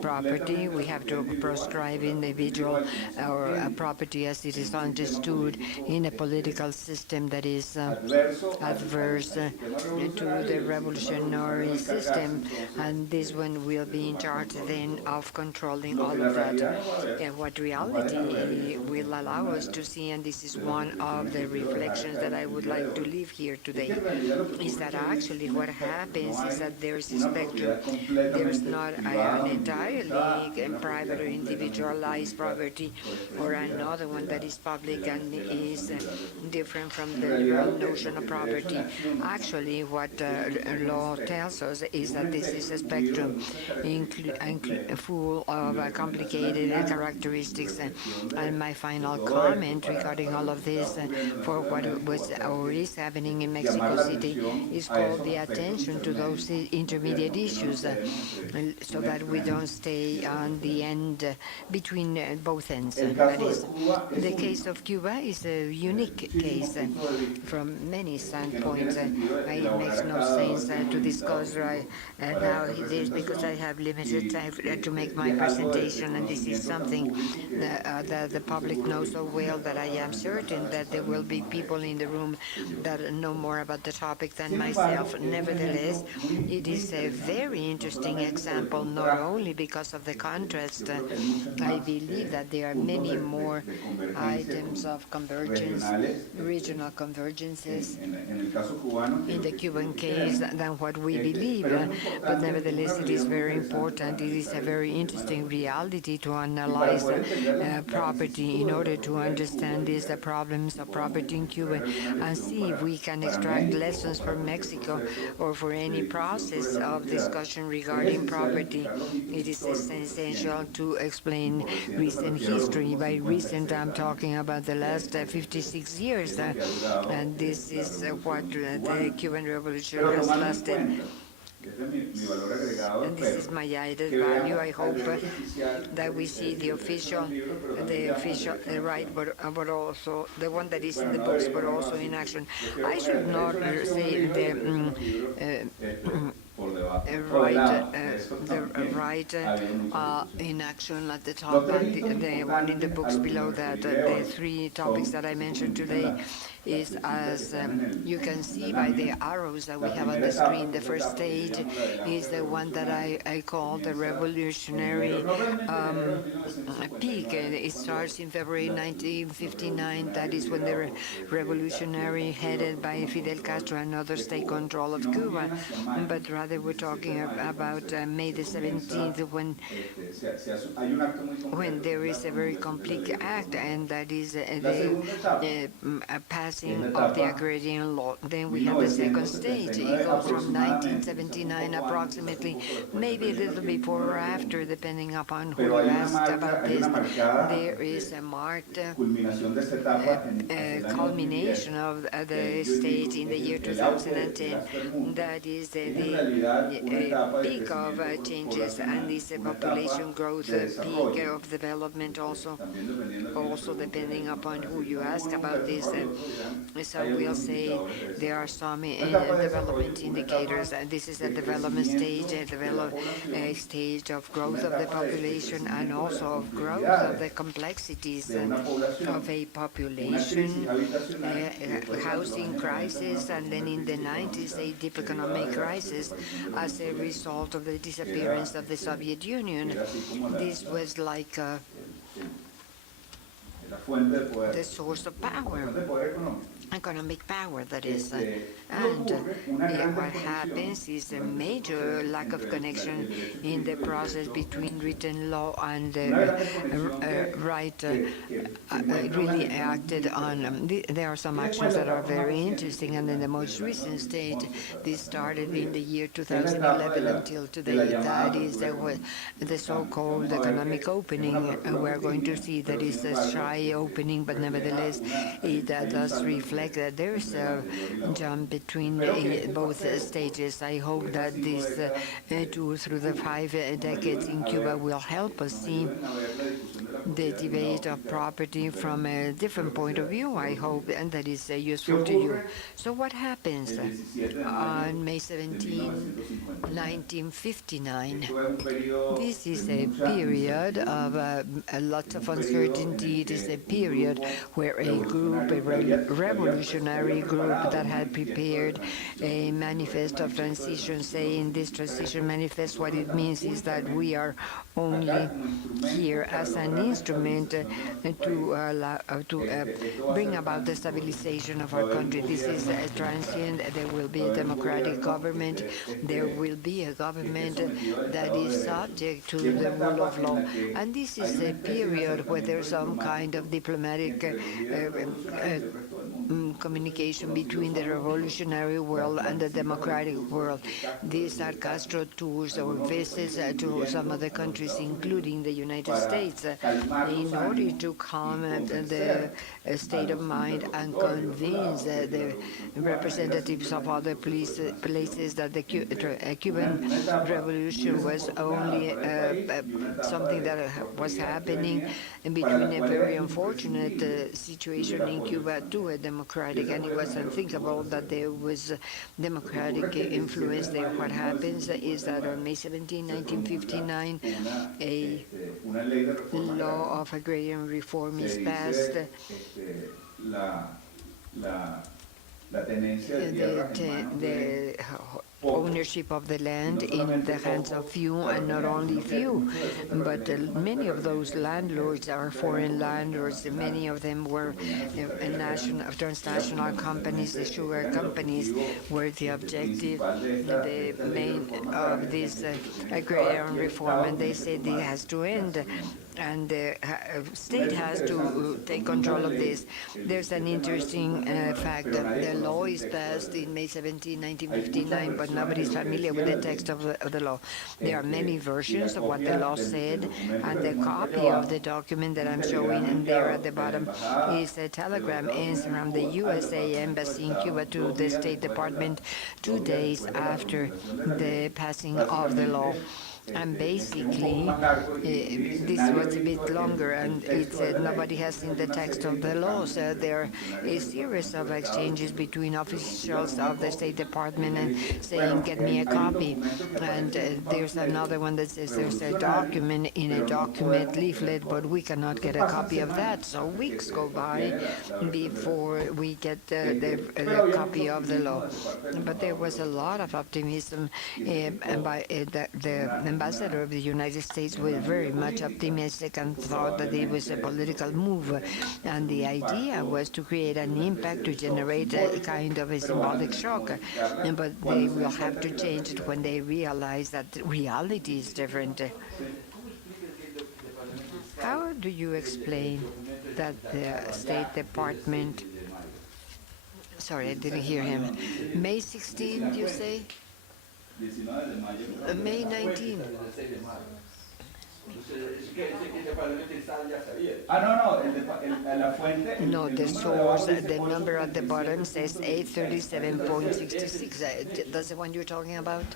Property, we have to proscribe individual or property as it is understood in a political system that is adverse to the revolutionary system, and this one will be in charge then of controlling all of that. And what reality will allow us to see, and this is one of the reflections that I would like to leave here today, is that actually what happens is that there is a spectrum. There is not an entirely private or individualized property, or another one that is public and is different from the liberal notion of property. Actually, what law tells us is that this is a spectrum full of complicated characteristics. And my final comment regarding all of this for what was or is happening in Mexico City is called the attention to those intermediate issues, so that we don't stay on the end between both ends. That is, the case of Cuba is a unique case from many standpoints. It makes no sense to discuss now this because I have limited time to make my presentation, and this is something that the public knows so well that I am certain that there will be people in the room that know more about the topic than myself. Nevertheless, it is a very interesting example, not only because of the contrast. I believe that there are many more items of convergence, regional convergences in the Cuban case than what we believe. But nevertheless, it is very important. It is a very interesting reality to analyze property in order to understand the problems of property in Cuba and see if we can extract lessons from Mexico or for any process of discussion regarding property. It is essential to explain recent history. By recent, I'm talking about the last 56 years, and this is what the Cuban Revolution has lasted. And this is my added value. I hope that we see the official right, but also the one that is in the books, but also in action. I should not say the right in action at the top, and the one in the books below that. The three topics that I mentioned today is, as you can see by the arrows that we have on the screen, the first stage is the one that I call the revolutionary peak. It starts in February 1959. That is when the revolutionary headed by Fidel Castro and others take control of Cuba. But rather we're talking about May the 17th, when there is a very complete act, and that is the passing of the agrarian law. Then we have the second stage. It goes from 1979 approximately, maybe a little before or after, depending upon who you asked about this. There is a marked culmination of the stage in the year 2010. That is the peak of changes, and this population growth peak of development also depending upon who you ask about this. Some will say there are some development indicators, and this is a development stage, a stage of growth of the population and also of growth of the complexities of a population, housing crisis, and then in the 90s a deep economic crisis as a result of the disappearance of the Soviet Union. This was like the source of power, economic power, that is. And what happens is a major lack of connection in the process between written law and right really acted on. There are some actions that are very interesting, and in the most recent stage, this started in the year 2011 until today. That is the so-called economic opening. We're going to see that is a shy opening, but nevertheless, it does reflect that there is a jump between both stages. I hope that this tour through the 5 decades in Cuba will help us see the debate of property from a different point of view, I hope, and that is useful to you. So what happens on May 17, 1959? This is a period of a lot of uncertainty. It is a period where a group, a revolutionary group that had prepared a manifesto of transition, saying this transition manifest, what it means is that we are only here as an instrument to bring about the stabilization of our country. This is a transient. There will be a democratic government. There will be a government that is subject to the rule of law. And this is a period where there's some kind of diplomatic communication between the revolutionary world and the democratic world. These are Castro tours or visits to some other countries, including the United States, in order to calm the state of mind and convince the representatives of other places that the Cuban Revolution was only something that was happening in between a very unfortunate situation in Cuba to a democratic, and it was unthinkable that there was democratic influence there. What happens is that on May 17, 1959, a law of agrarian reform is passed. The ownership of the land in the hands of few, and not only few, but many of those landlords are foreign landlords. Many of them were transnational companies. The sugar companies were the objective, the main of this agrarian reform, and they said it has to end. And the state has to take control of this. There's an interesting fact that the law is passed in May 17, 1959, but nobody is familiar with the text of the law. There are many versions of what the law said, and the copy of the document that I'm showing in there at the bottom is a telegram from the USA Embassy in Cuba to the State Department 2 days after the passing of the law. And basically, this was a bit longer, and it said nobody has seen the text of the law. So there are a series of exchanges between officials of the State Department and saying, get me a copy. And there's another one that says there's a document in a document leaflet, but we cannot get a copy of that. So weeks go by before we get the copy of the law. But there was a lot of optimism by the ambassador of the United States was very much optimistic and thought that it was a political move. And the idea was to create an impact, to generate a kind of a symbolic shock. But they will have to change it when they realize that reality is different. How do you explain that the State Department... Sorry, I didn't hear him. May 16th, you say? May 19. No, the source, the number at the bottom says 837.66. That's the one you're talking about?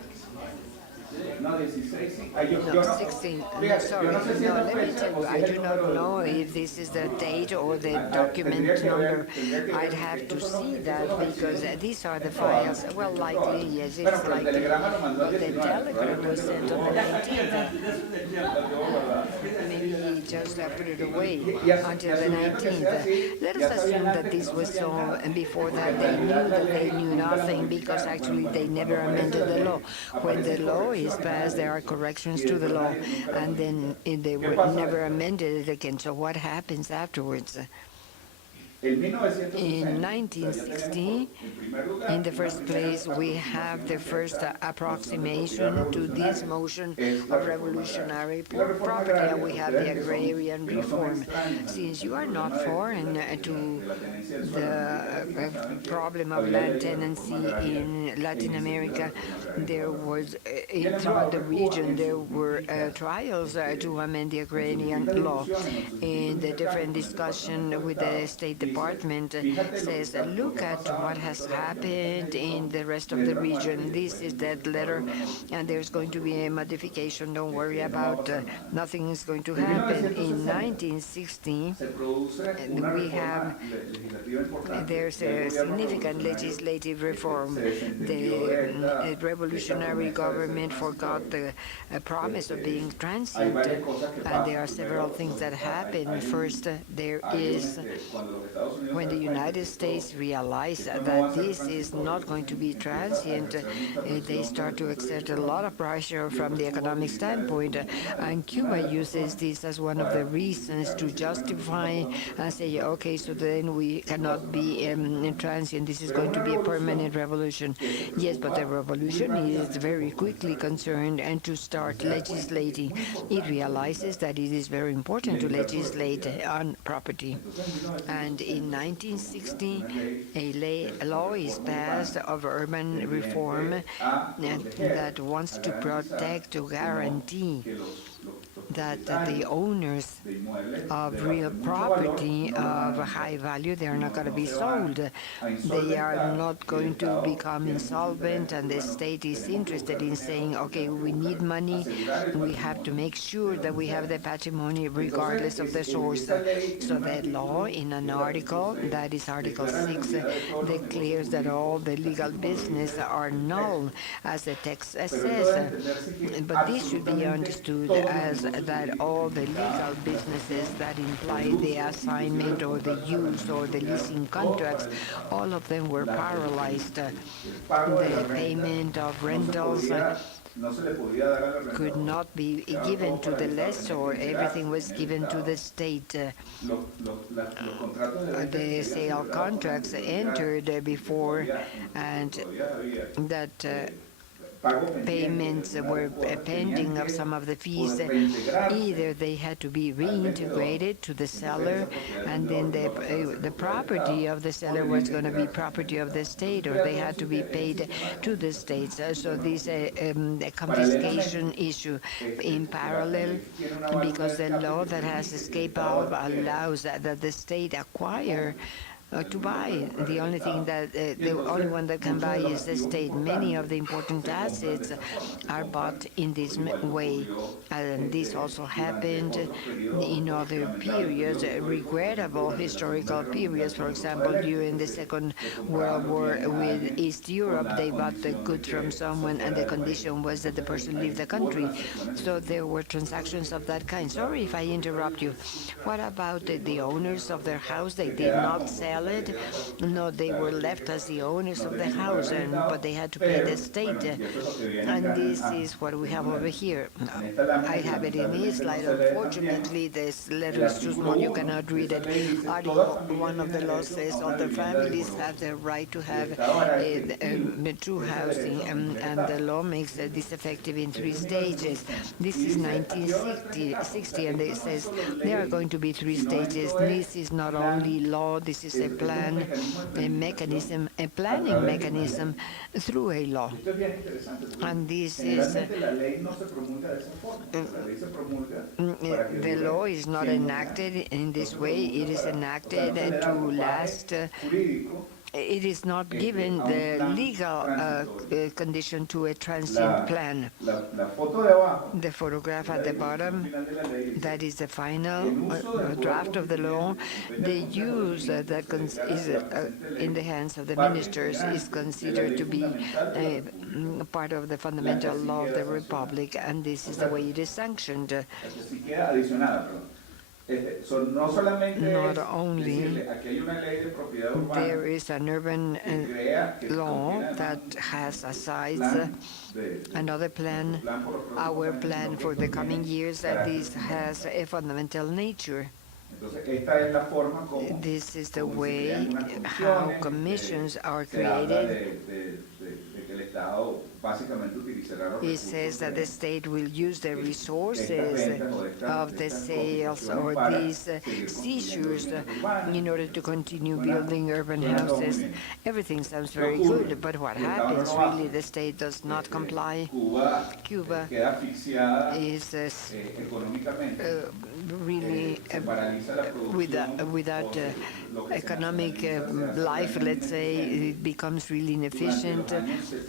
No, 16, sí. No, 16. No, sorry. No, let me tell you, I do not know if this is the date or the document number. I'd have to see that because these are the files. Well, likely, yes, it's likely. But the telegram was sent on the 19th. Maybe he just put it away until the 19th. Let us assume that this was so, and before that they knew nothing because actually they never amended the law. When the law is passed, there are corrections to the law, and then they were never amended it again. So what happens afterwards? In 1960, in the first place, we have the first approximation to this motion of revolutionary property, and we have the agrarian reform. Since you are not foreign to the problem of land tenancy in Latin America, there was, throughout the region, there were trials to amend the agrarian law. In the different discussion with the State Department says, look at what has happened in the rest of the region. This is that letter, and there's going to be a modification. Don't worry about nothing is going to happen. In 1960, there's a significant legislative reform. The revolutionary government forgot the promise of being transient, and there are several things that happen. First, there is when the United States realize that this is not going to be transient, they start to exert a lot of pressure from the economic standpoint. And Cuba uses this as one of the reasons to justify and say, okay, so then we cannot be transient. This is going to be a permanent revolution. Yes, but the revolution is very quickly concerned and to start legislating. It realizes that it is very important to legislate on property. And in 1960, a law is passed of urban reform that wants to protect, to guarantee that the owners of real property of high value, they are not going to be sold. They are not going to become insolvent, and the state is interested in saying, okay, we need money, we have to make sure that we have the patrimony regardless of the source. So that law in an article, that is Article 6, declares that all the legal business are null, as the text says. But this should be understood as that all the legal businesses that imply the assignment or the use or the leasing contracts, all of them were paralyzed. The payment of rentals could not be given to the lessor. Everything was given to the state. The sale contracts entered before, and that payments were pending of some of the fees. Either they had to be reintegrated to the seller, and then the property of the seller was going to be property of the state, or they had to be paid to the states. So this confiscation issue in parallel, because the law that has escape valve allows that the state acquire to buy. The only thing that the only one that can buy is the state. Many of the important assets are bought in this way, and this also happened in other periods, regrettable historical periods. For example, during the Second World War with East Europe, they bought the goods from someone, and the condition was that the person leave the country. So there were transactions of that kind. Sorry if I interrupt you. What about the owners of their house? They did not sell it. No, they were left as the owners of the house, but they had to pay the state. And this is what we have over here. I have it in this slide. Unfortunately, this letter is too small. You cannot read it. Article 1 of the law says all the families have the right to have true housing, and the law makes this effective in 3 stages. This is 1960, and it says there are going to be 3 stages. This is not only law, this is a plan, a mechanism, a planning mechanism through a law. And this is the law is not enacted in this way. It is enacted to last it is not given the legal condition to a transient plan. The photograph at the bottom, that is the final draft of the law. The use that is in the hands of the ministers is considered to be part of the fundamental law of the Republic, and this is the way it is sanctioned. Not only there is an urban law that has aside another plan, our plan for the coming years, that this has a fundamental nature. This is the way how commissions are created. It says that the state will use the resources of the sales or these seizures in order to continue building urban houses. Everything sounds very good, but what happens really, the state does not comply. Cuba is really without economic life, let's say, it becomes really inefficient.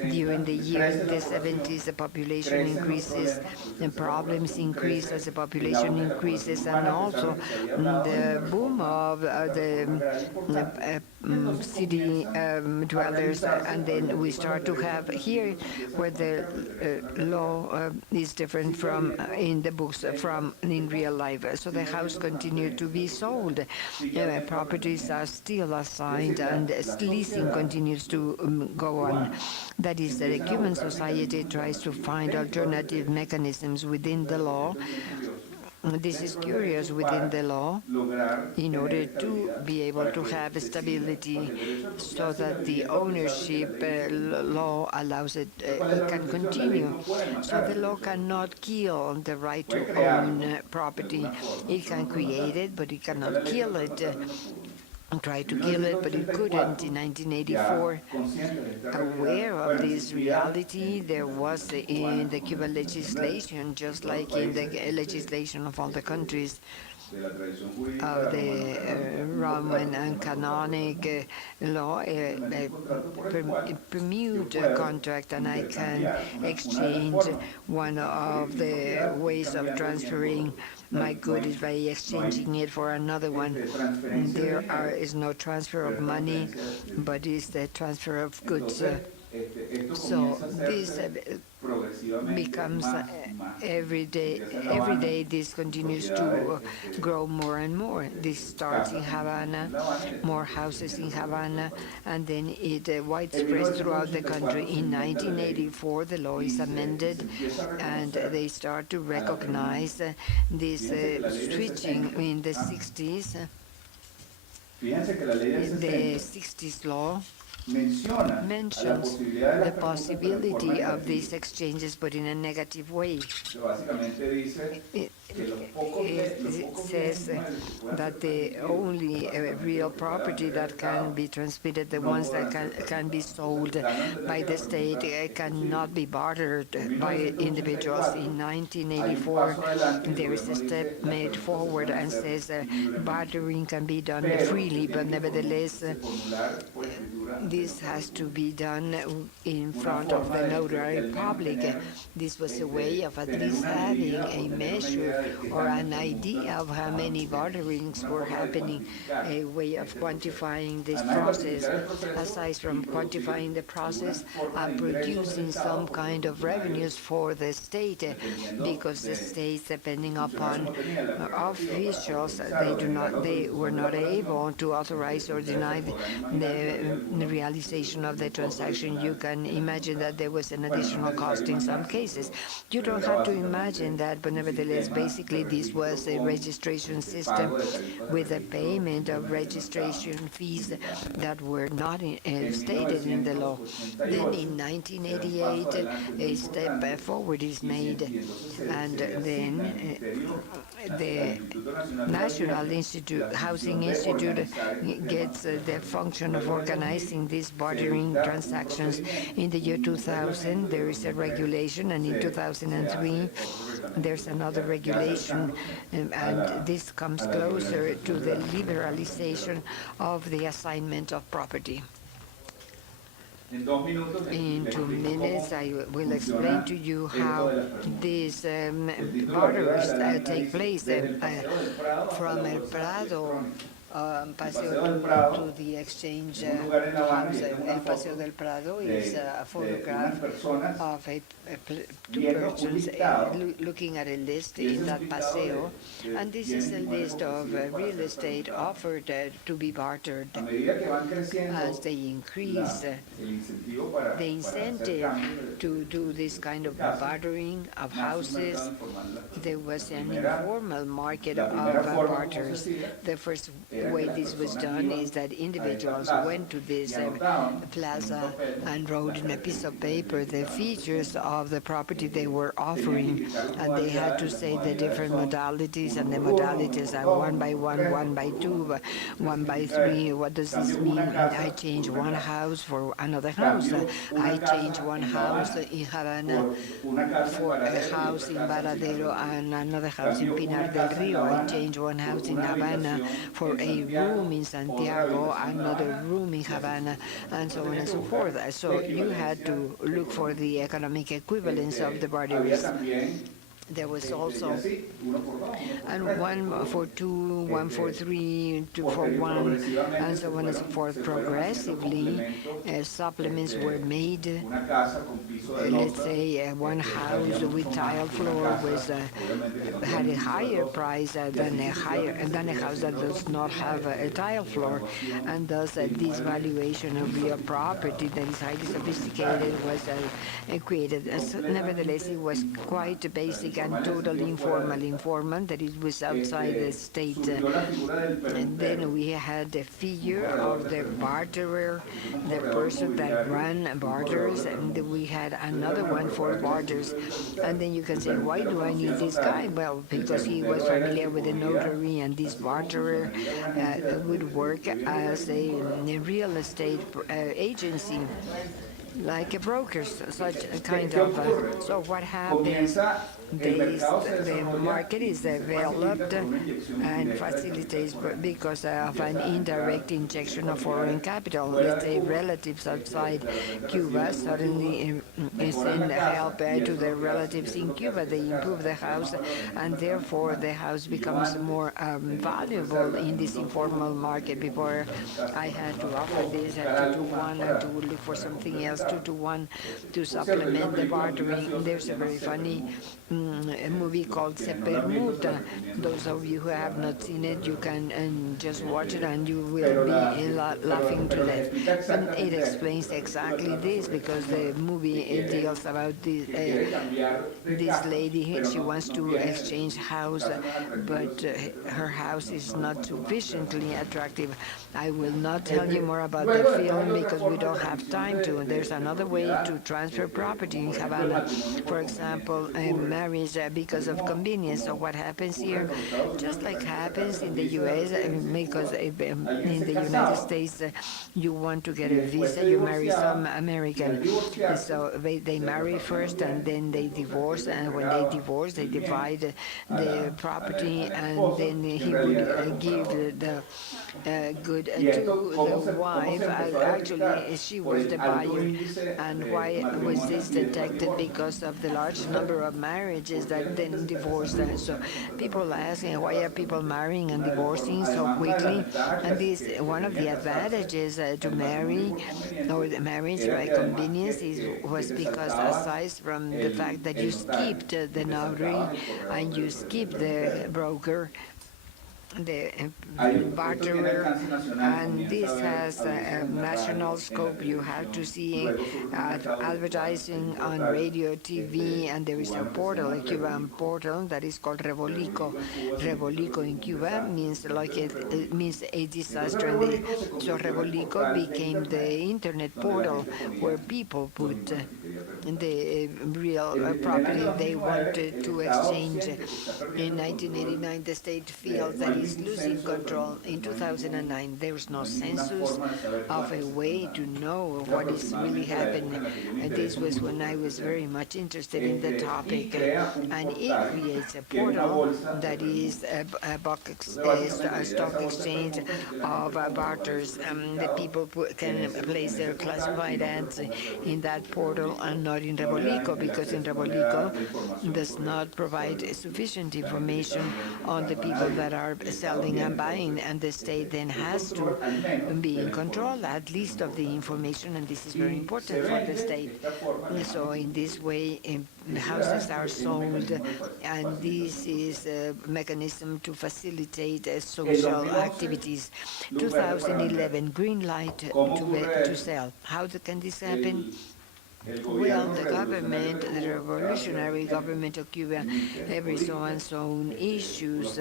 During the years in the 70s, the population increases and problems increase as the population increases, and also the boom of the city dwellers, and then we start to have here where the law is different from in the books from in real life. So the house continued to be sold. Properties are still assigned, and leasing continues to go on. That is, that a Cuban society tries to find alternative mechanisms within the law. This is curious within the law in order to be able to have stability so that the ownership law allows it can continue. So the law cannot kill the right to own property. It can create it, but it cannot kill it. Tried to kill it, but it couldn't. In 1984, aware of this reality, there was in the Cuban legislation, just like in the legislation of all the countries, of the Roman and canonic law, permute contract, and I can exchange one of the ways of transferring my good is by exchanging it for another one. There is no transfer of money, but it's the transfer of goods. So this becomes every day this continues to grow more and more. This starts in Havana, more houses in Havana, and then it widespread throughout the country. In 1984, the law is amended, and they start to recognize this switching in the 60s. The 60s law mentions the possibility of these exchanges, but in a negative way. It says that the only real property that can be transmitted, the ones that can be sold by the state, cannot be bartered by individuals. In 1984, there is a step made forward and says bartering can be done freely, but nevertheless, this has to be done in front of the notary public. This was a way of at least having a measure or an idea of how many barterings were happening, a way of quantifying this process. Aside from quantifying the process, producing some kind of revenues for the state, because the states, depending upon officials, they were not able to authorize or deny the realization of the transaction. You can imagine that there was an additional cost in some cases. You don't have to imagine that, but nevertheless, basically this was a registration system with a payment of registration fees that were not stated in the law. Then in 1988, a step forward is made, and then the National Housing Institute gets the function of organizing these bartering transactions. In the year 2000, there is a regulation, and in 2003, there's another regulation, and this comes closer to the liberalization of the assignment of property. In 2 minutes, I will explain to you how these barters take place from El Prado. Paseo to the exchange house. El Paseo del Prado is a photograph of two persons looking at a list in that paseo, and this is a list of real estate offered to be bartered. As they increase the incentive to do this kind of bartering of houses, there was an informal market of barters. The first way this was done is that individuals went to this plaza and wrote in a piece of paper the features of the property they were offering, and they had to say the different modalities, and the modalities are 1 by 1, 1 by 2, 1 by 3. What does this mean? I change one house for another house. I change one house in Havana for a house in Varadero and another house in Pinar del Rio. I change one house in Havana for a room in Santiago, another room in Havana, and so on and so forth. So you had to look for the economic equivalence of the barterers. There was also and 1 for 2, 1 for 3, 2 for 1, and so on and so forth. Progressively, supplements were made. Let's say one house with tile floor had a higher price than a house that does not have a tile floor, and thus this valuation of real property that is highly sophisticated was created. Nevertheless, it was quite basic and totally informal, that it was outside the state. And then we had the figure of the barterer, the person that ran barters, and we had another one for barters. And then you can say, why do I need this guy? Well, because he was familiar with the notary, and this barterer would work as a real estate agency, like a broker, such a kind of. So what happens? The market is developed and facilitates because of an indirect injection of foreign capital. Let's say relatives outside Cuba suddenly send help to their relatives in Cuba. They improve the house, and therefore the house becomes more valuable in this informal market. Before I had to offer this 2 to 1 and to look for something else 2 to 1 to supplement the bartering. There's a very funny a movie called Se Permuta. Those of you who have not seen it, you can just watch it and you will be laughing to death. And it explains exactly this, because the movie deals about this lady. She wants to exchange house, but her house is not sufficiently attractive. I will not tell you more about the film because we don't have time to. There's another way to transfer property in Havana. For example, marriage because of convenience. So what happens here, just like happens in the U.S., because in the United States you want to get a visa, you marry some American. So they marry first and then they divorce, and when they divorce, they divide the property, and then he would give the good to the wife. Actually, she was the buyer. And why was this detected? Because of the large number of marriages that then divorced. So people asking, why are people marrying and divorcing so quickly? And this, one of the advantages to marry, or the marriage by convenience, was because aside from the fact that you skipped the notary and you skipped the broker, the barterer, and this has a national scope. You have to see advertising on radio, TV, and there is a portal, a Cuban portal that is called Revolico. Revolico in Cuba means it means a disaster. So Revolico became the internet portal where people put the real property they wanted to exchange. In 1989, the state feels that it's losing control. In 2009, there's no census of a way to know what is really happening. And this was when I was very much interested in the topic. And it creates a portal that is a stock exchange of barters. The people can place their classified ads in that portal and not in Rebolico, because in Rebolico does not provide sufficient information on the people that are selling and buying, and the state then has to be in control at least of the information, and this is very important for the state. So in this way, houses are sold, and this is a mechanism to facilitate social activities. 2011, green light to sell. How can this happen? Well, the government, the revolutionary government of Cuba, every so and so issues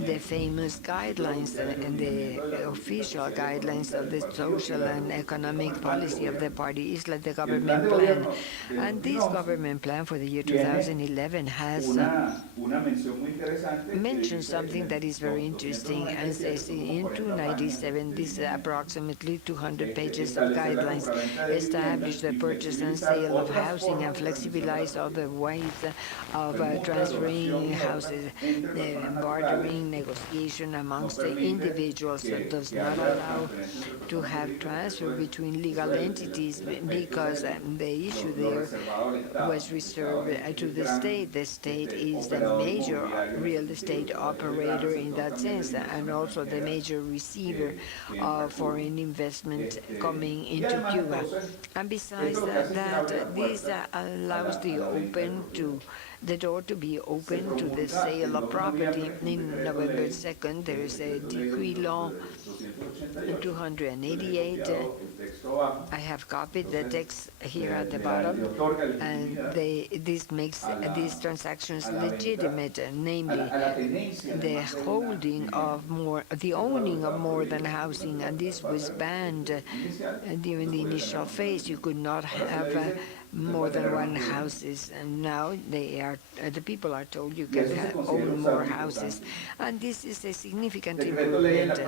the famous guidelines and the official guidelines of the social and economic policy of the party. Is like the government plan. And this government plan for the year 2011 has mentioned something that is very interesting, and says in 297, this approximately 200 pages of guidelines establish the purchase and sale of housing and flexibilize other ways of transferring houses, bartering, negotiation amongst the individuals that does not allow to have transfer between legal entities, because the issue there was reserved to the state. The state is the major real estate operator in that sense, and also the major receiver of foreign investment coming into Cuba. And besides that, this allows the door to be open to the sale of property. In November 2nd, there is a decree law 288. I have copied the text here at the bottom, and this makes these transactions legitimate, namely the owning of more than housing, and this was banned during the initial phase. You could not have more than one houses, and now the people are told you can own more houses, and this is a significant improvement.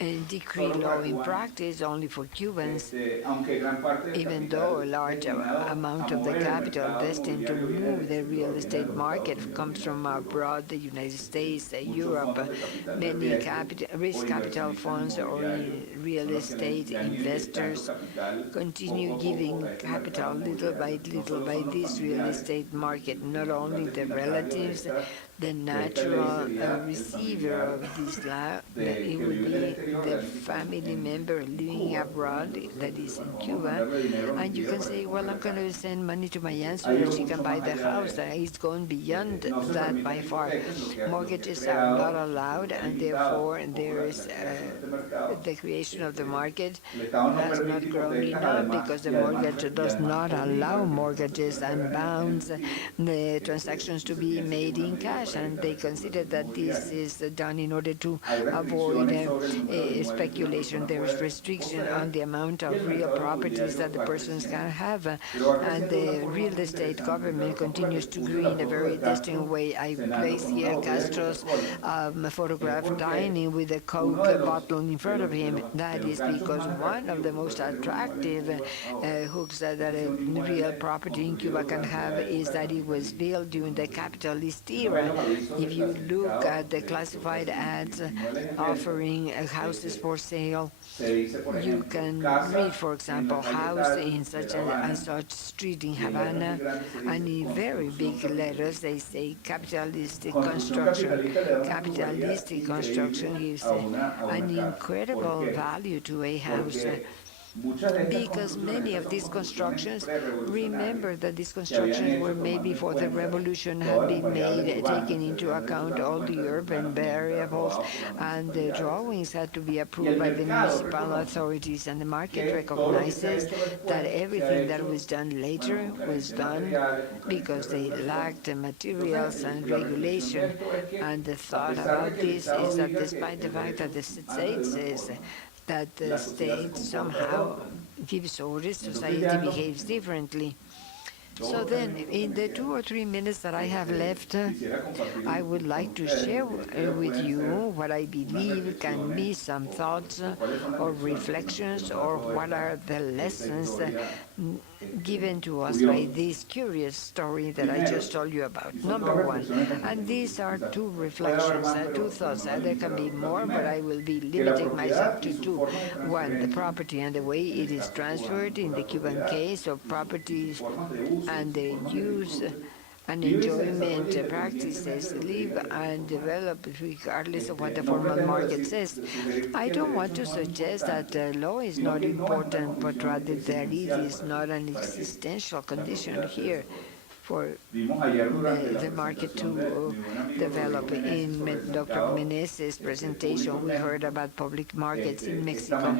And decree law in practice only for Cubans, even though a large amount of the capital destined to move the real estate market comes from abroad, the United States, Europe. Many risk capital funds or real estate investors continue giving capital little by this real estate market. Not only the relatives, the natural receiver of this law, that it would be the family member living abroad, that is in Cuba, and you can say, well, I'm going to send money to my aunt so that she can buy the house. It's going beyond that by far. Mortgages are not allowed, and therefore there is the creation of the market has not grown enough, because the mortgage does not allow mortgages and bounds the transactions to be made in cash, and they consider that this is done in order to avoid speculation. There is restriction on the amount of real properties that the persons can have, and the real estate government continues to grow in a very distinct way. I place here Castro's photograph dining with a Coke bottle in front of him. That is because one of the most attractive hooks that a real property in Cuba can have is that it was built during the capitalist era. If you look at the classified ads offering houses for sale, you can read, for example, house in such and such street in Havana, and in very big letters they say capitalistic construction. Capitalistic construction gives an incredible value to a house, because many of these constructions, remember that these constructions were made before the revolution had been made, taking into account all the urban variables, and the drawings had to be approved by the municipal authorities, and the market recognizes that everything that was done later was done because they lacked the materials and regulation. And the thought about this is that despite the fact that the state says that the state somehow gives orders, society behaves differently. So then, in the 2 or 3 minutes that I have left, I would like to share with you what I believe can be some thoughts or reflections, or what are the lessons given to us by this curious story that I just told you about. Number one, and these are two reflections, two thoughts. There can be more, but I will be limiting myself to two. One, the property and the way it is transferred in the Cuban case of properties and the use and enjoyment practices live and develop regardless of what the formal market says. I don't want to suggest that the law is not important, but rather that it is not an existential condition here for the market to develop. In Dr. Meneses' presentation, we heard about public markets in Mexico,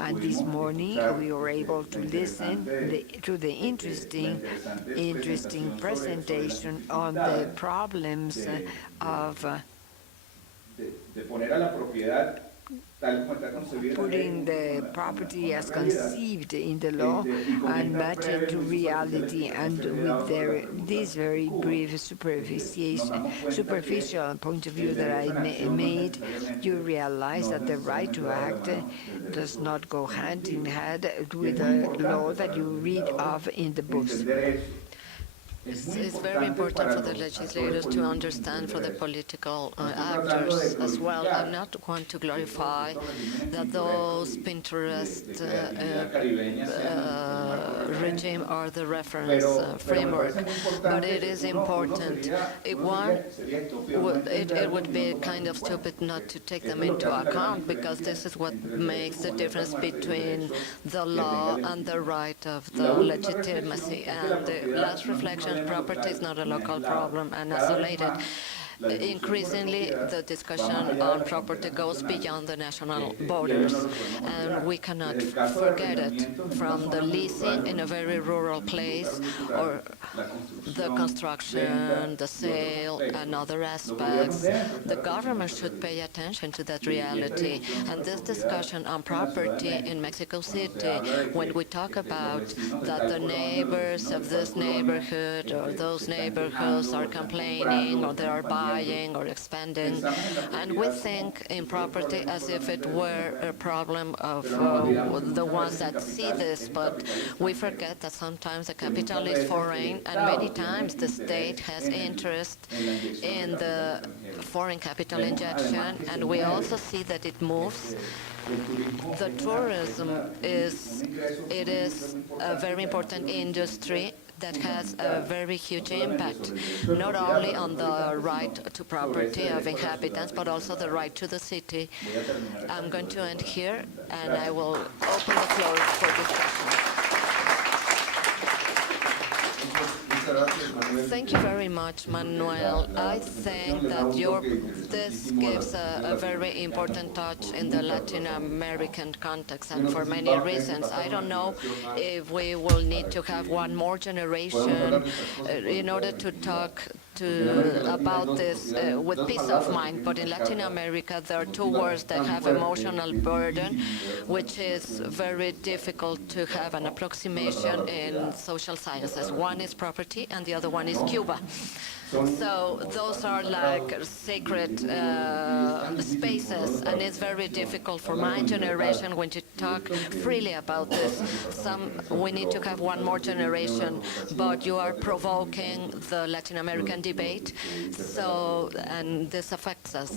and this morning we were able to listen to the interesting presentation on the problems of putting the property as conceived in the law and match it to reality, and with this very brief superficial point of view that I made, you realize that the right to act does not go hand in hand with the law that you read of in the books. It's very important for the legislators to understand, for the political actors as well. I'm not going to glorify that those Pinterest regime are the reference framework, but it is important. It would be kind of stupid not to take them into account, because this is what makes the difference between the law and the right of the legitimacy. And the last reflection, property is not a local problem and isolated. Increasingly, the discussion on property goes beyond the national borders, and we cannot forget it. From the leasing in a very rural place, or the construction, the sale, and other aspects, the government should pay attention to that reality. And this discussion on property in Mexico City, when we talk about that the neighbors of this neighborhood or those neighborhoods are complaining, or they are buying or expanding, and we think in property as if it were a problem of the ones that see this, but we forget that sometimes the capital is foreign, and many times the state has interest in the foreign capital injection, and we also see that it moves. The tourism is a very important industry that has a very huge impact, not only on the right to property of inhabitants, but also the right to the city. I'm going to end here, and I will open the floor for discussion. Thank you very much, Manuel. I think that this gives a very important touch in the Latin American context, and for many reasons. I don't know if we will need to have one more generation in order to talk about this with peace of mind, but in Latin America there are two words that have emotional burden, which is very difficult to have an approximation in social sciences. One is property and the other one is Cuba. So those are like sacred spaces, and it's very difficult for my generation when you talk freely about this. We need to have one more generation, but you are provoking the Latin American debate, and this affects us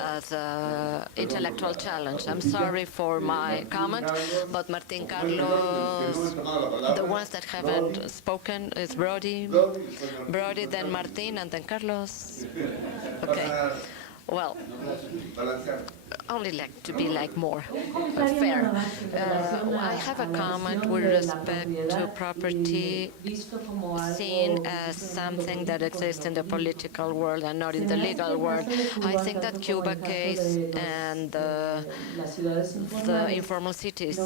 as an intellectual challenge. I'm sorry for my comment, but Martin, Carlos, the ones that haven't spoken is Brody, then Martin, and then Carlos. Okay. Well, only like to be like more fair. I have a comment with respect to property seen as something that exists in the political world and not in the legal world. I think that Cuba case and the informal cities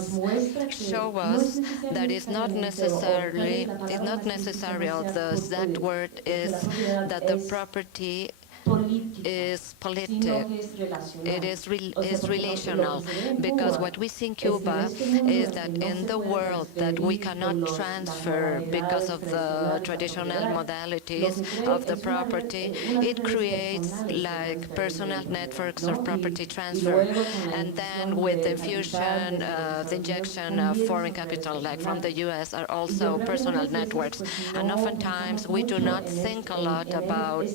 show us that it's not necessary, or the exact word is that the property is politic. It is relational, because what we see in Cuba is that in the world that we cannot transfer because of the traditional modalities of the property, it creates like personal networks of property transfer. And then with the infusion, the injection of foreign capital, like from the US, are also personal networks. And oftentimes we do not think a lot about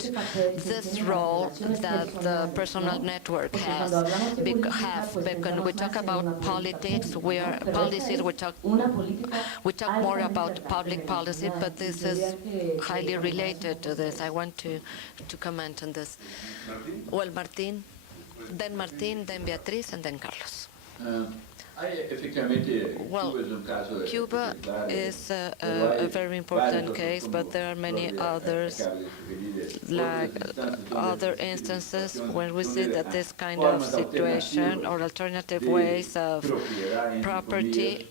this role that the personal network has. Because when we talk about politics, policies, we talk more about public policy, but this is highly related to this. I want to comment on this. Well, Martín, then Beatriz, and then Carlos. Well, Cuba is a very important case, but there are many others, like other instances when we see that this kind of situation or alternative ways of property,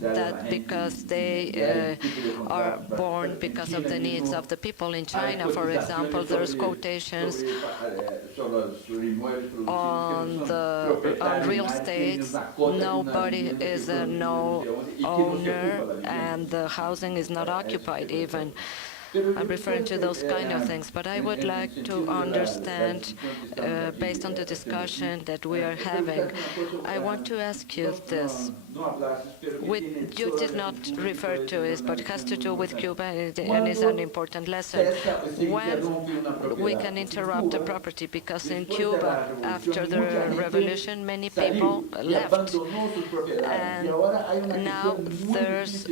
that because they are born because of the needs of the people. In China, for example, there's quotations on real estate. Nobody is a owner, and the housing is not occupied even. I'm referring to those kind of things, but I would like to understand, based on the discussion that we are having, I want to ask you this. You did not refer to it, but it has to do with Cuba, and is an important lesson. When we can interrupt the property, because in Cuba, after the revolution, many people left, and now there's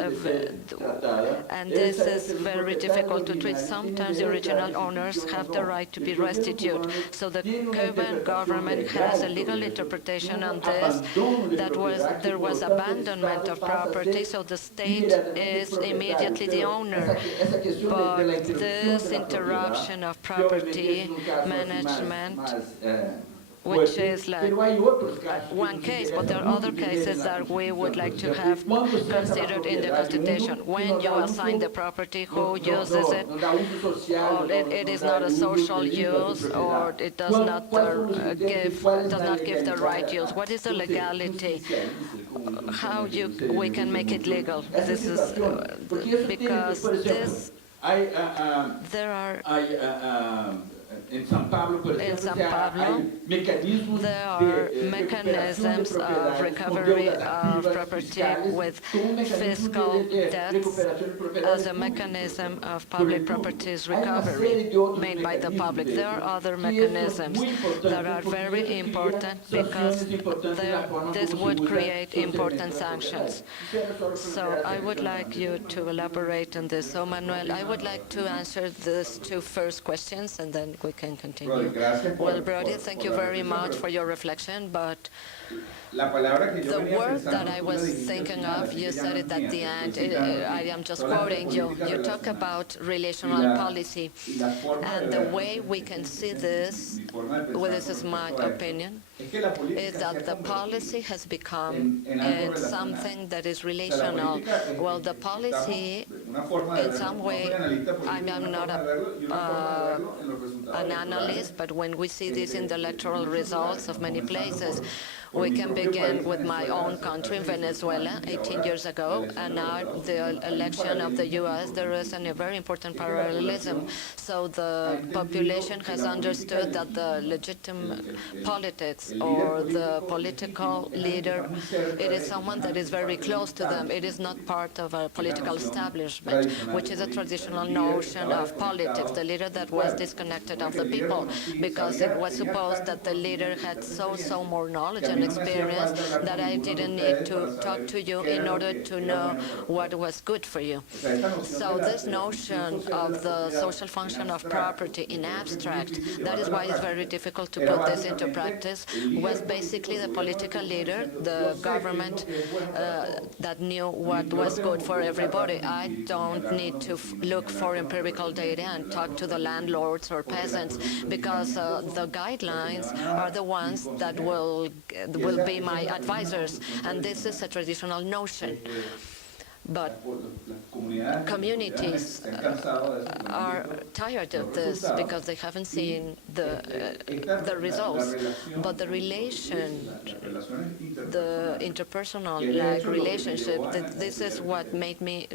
and this is very difficult to treat. Sometimes the original owners have the right to be restituted. So the Cuban government has a legal interpretation on this, there was abandonment of property, so the state is immediately the owner. But this interruption of property management, which is like one case, but there are other cases that we would like to have considered in the Constitution. When you assign the property, who uses it? Or it is not a social use, or it does not give the right use. What is the legality? How we can make it legal? This is because there are. In São Paulo, there are mechanisms of recovery of property with fiscal debts as a mechanism of public properties recovery made by the public. There are other mechanisms that are very important because this would create important sanctions. So I would like you to elaborate on this. So Manuel, I would like to answer these two first questions, and then we can continue. Well, Brody, thank you very much for your reflection, but the word that I was thinking of, you said it at the end, I am just quoting you. You talk about relational policy, and the way we can see this, well, this is my opinion, is that the policy has become something that is relational. Well, the policy, in some way, I'm not an analyst, but when we see this in the electoral results of many places, we can begin with my own country, Venezuela, 18 years ago, and now the election of the U.S., there is a very important parallelism. So the population has understood that the legitimate politics or the political leader, it is someone that is very close to them. It is not part of a political establishment, which is a traditional notion of politics, the leader that was disconnected of the people, because it was supposed that the leader had so more knowledge and experience that I didn't need to talk to you in order to know what was good for you. So this notion of the social function of property in abstract, that is why it's very difficult to put this into practice, was basically the political leader, the government that knew what was good for everybody. I don't need to look for empirical data and talk to the landlords or peasants, because the guidelines are the ones that will be my advisors, and this is a traditional notion. But communities are tired of this because they haven't seen the results. But the interpersonal relationship, this is what made me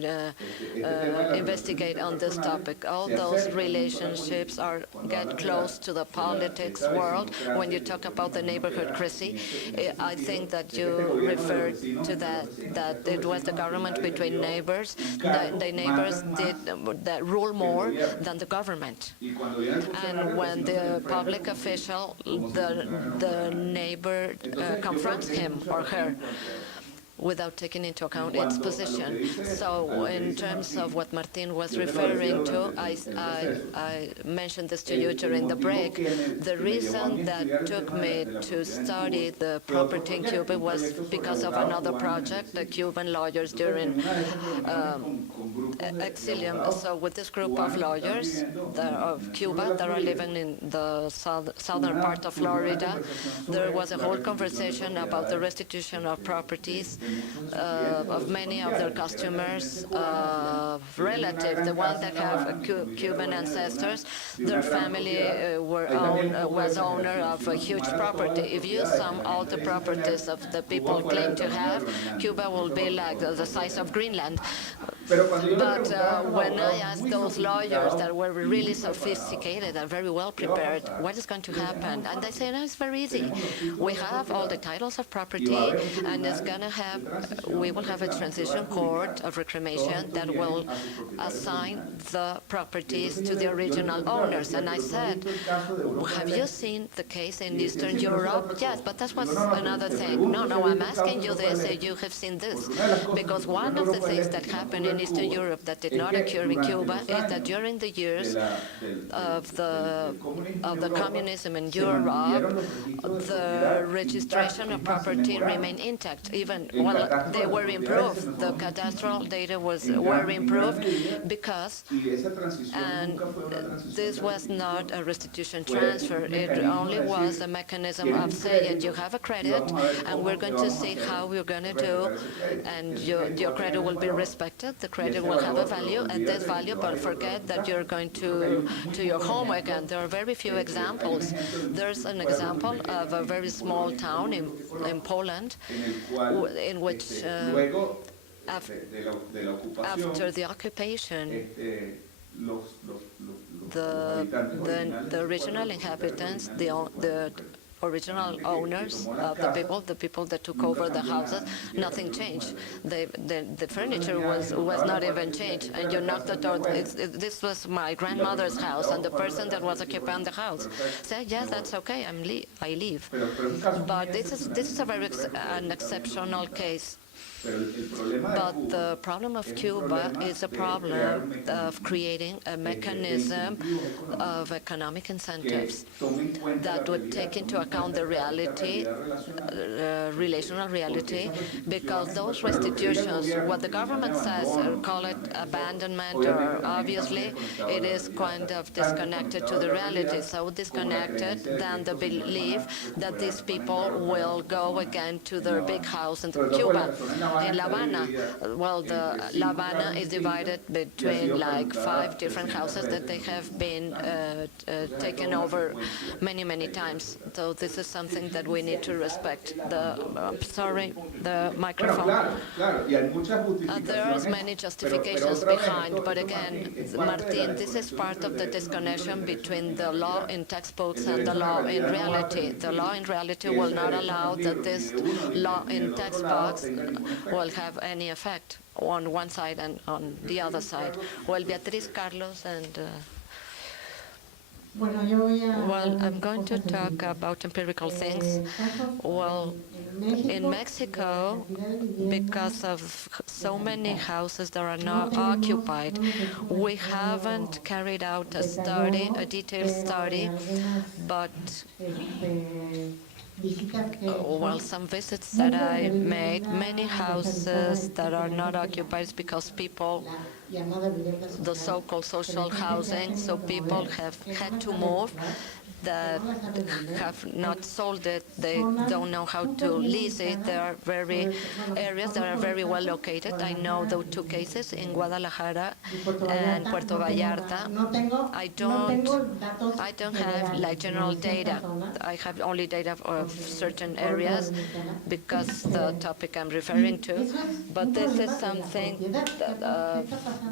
investigate on this topic. All those relationships get close to the politics world. When you talk about the neighborhood crisis, I think that you referred to that it was the government between neighbors. The neighbors that rule more than the government. And when the public official, the neighbor confronts him or her without taking into account its position. So in terms of what Martin was referring to, I mentioned this to you during the break. The reason that took me to study the property in Cuba was because of another project, the Cuban lawyers during exilium. So with this group of lawyers of Cuba that are living in the southern part of Florida, there was a whole conversation about the restitution of properties of many of their customers, relatives, the ones that have Cuban ancestors. Their family was owner of a huge property. If you sum all the properties of the people claim to have, Cuba will be like the size of Greenland. But when I asked those lawyers that were really sophisticated and very well prepared, what is going to happen? And they say, no, it's very easy. We have all the titles of property, and we will have a transition court of reclamation that will assign the properties to the original owners. And I said, have you seen the case in Eastern Europe? Yes, but that was another thing. No, I'm asking you this, if you have seen this. Because one of the things that happened in Eastern Europe that did not occur in Cuba is that during the years of the communism in Europe, the registration of property remained intact. Even, well, they were improved. The cadastral data were improved because, and this was not a restitution transfer. It only was a mechanism of saying you have a credit, and we're going to see how we're going to do, and your credit will be respected. The credit will have a value, and this value, but forget that you're going to your home again. There are very few examples. There's an example of a very small town in Poland in which after the occupation, the original inhabitants, the original owners of the people that took over the houses, nothing changed. The furniture was not even changed, and you knocked the door. This was my grandmother's house, and the person that was occupying the house said, yes, that's okay, I leave. But this is an exceptional case. But the problem of Cuba is a problem of creating a mechanism of economic incentives that would take into account the reality, relational reality, because those restitutions, what the government says, call it abandonment, or obviously it is kind of disconnected to the reality, so disconnected than the belief that these people will go again to their big house in Cuba. In La Habana, well, La Habana is divided between like 5 different houses that they have been taken over many times. So this is something that we need to respect. The microphone. There are many justifications behind, but again, Martin, this is part of the disconnection between the law in textbooks and the law in reality. The law in reality will not allow that this law in textbooks will have any effect on one side and on the other side. Well, Beatriz, Carlos, and well, I'm going to talk about empirical things. Well, in Mexico, because of so many houses that are not occupied, we haven't carried out a detailed study, but well, some visits that I made, many houses that are not occupied because people, the so-called social housing, so people have had to move that have not sold it. They don't know how to lease it. There are areas that are very well located. I know those two cases in Guadalajara and Puerto Vallarta. I don't have like general data. I have only data of certain areas because the topic I'm referring to. But this is something that,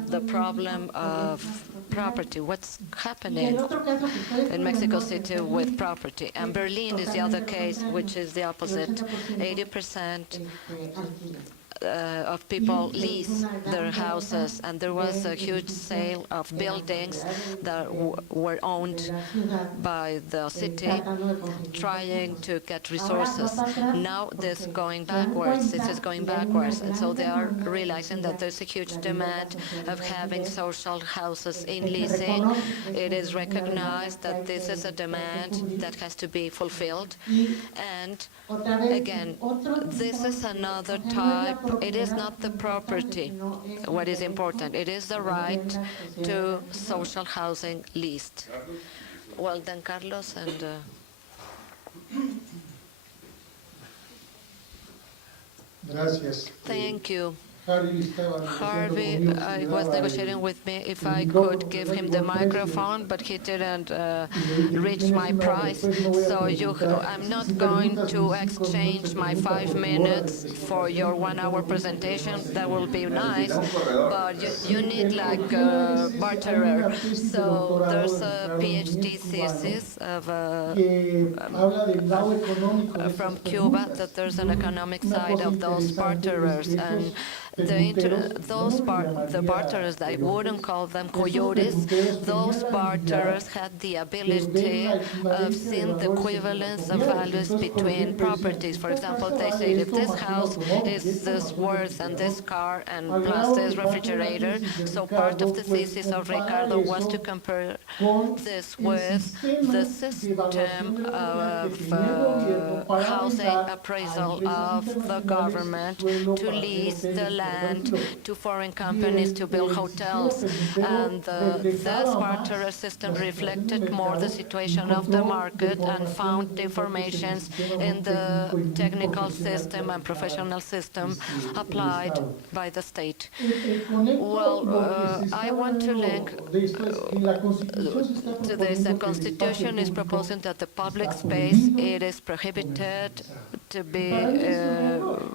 the problem of property. What's happening in Mexico City with property? And Berlin is the other case, which is the opposite. 80% of people lease their houses, and there was a huge sale of buildings that were owned by the city, trying to get resources. Now this is going backwards, and so they are realizing that there's a huge demand of having social houses in leasing. It is recognized that this is a demand that has to be fulfilled, and again, this is another type. It is not the property what is important. It is the right to social housing leased. Well, then Carlos and... Gracias. Thank you. Harvey was negotiating with me if I could give him the microphone, but he didn't reach my price. So I'm not going to exchange my 5 minutes for your 1-hour presentation. That will be nice, but you need like a barterer. So there's a PhD thesis of from Cuba that there's an economic side of those barterers, and the barterers, I wouldn't call them coyotes, those barterers had the ability of seeing the equivalence of values between properties. For example, they say if this house is this worth and this car and plus this refrigerator, so part of the thesis of Ricardo was to compare this with the system of housing appraisal of the government to lease the land to foreign companies to build hotels. And this barter system reflected more the situation of the market and found deformations in the technical system and professional system applied by the state. Well, I want to link to this. The Constitution is proposing that the public space, it is prohibited to be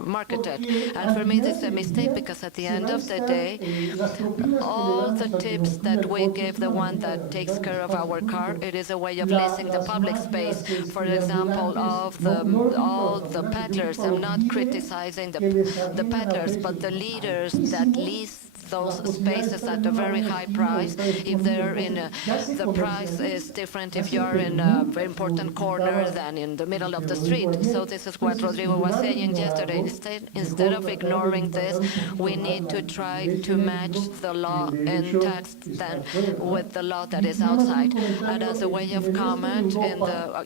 marketed. And for me, this is a mistake because at the end of the day, all the tips that we give the one that takes care of our car, it is a way of leasing the public space. For example, of all the peddlers, I'm not criticizing the peddlers, but the leaders that lease those spaces at a very high price. If they're the price is different if you're in a very important corner than in the middle of the street. So this is what Rodrigo was saying yesterday. Instead of ignoring this, we need to try to match the law in text then with the law that is outside. And as a way of comment, in the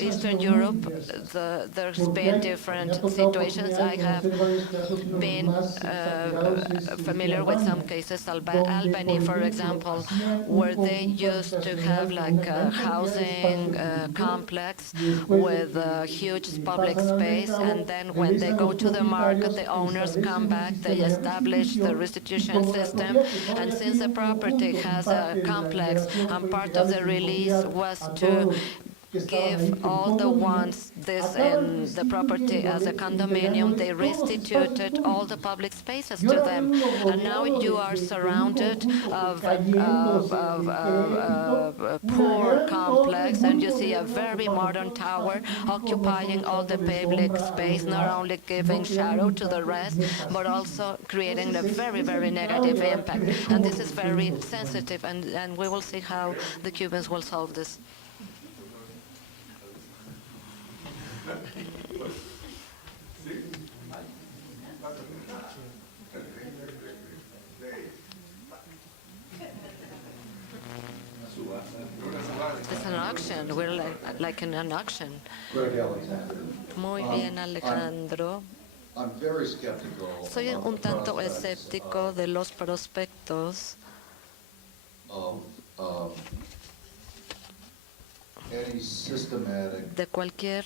Eastern Europe, there's been different situations. I have been familiar with some cases, Albany, for example, where they used to have like a housing complex with a huge public space, and then when they go to the market, the owners come back, they establish the restitution system, and since the property has a complex, and part of the release was to give all the ones this in the property as a condominium, they restituted all the public spaces to them. And now you are surrounded of a poor complex, and you see a very modern tower occupying all the public space, not only giving shadow to the rest, but also creating a very, very negative impact. And this is very sensitive, and we will see how the Cubans will solve this. It's an auction. We're like in an auction. Muy bien, Alejandro. Soy un tanto escéptico de los prospectos de cualquier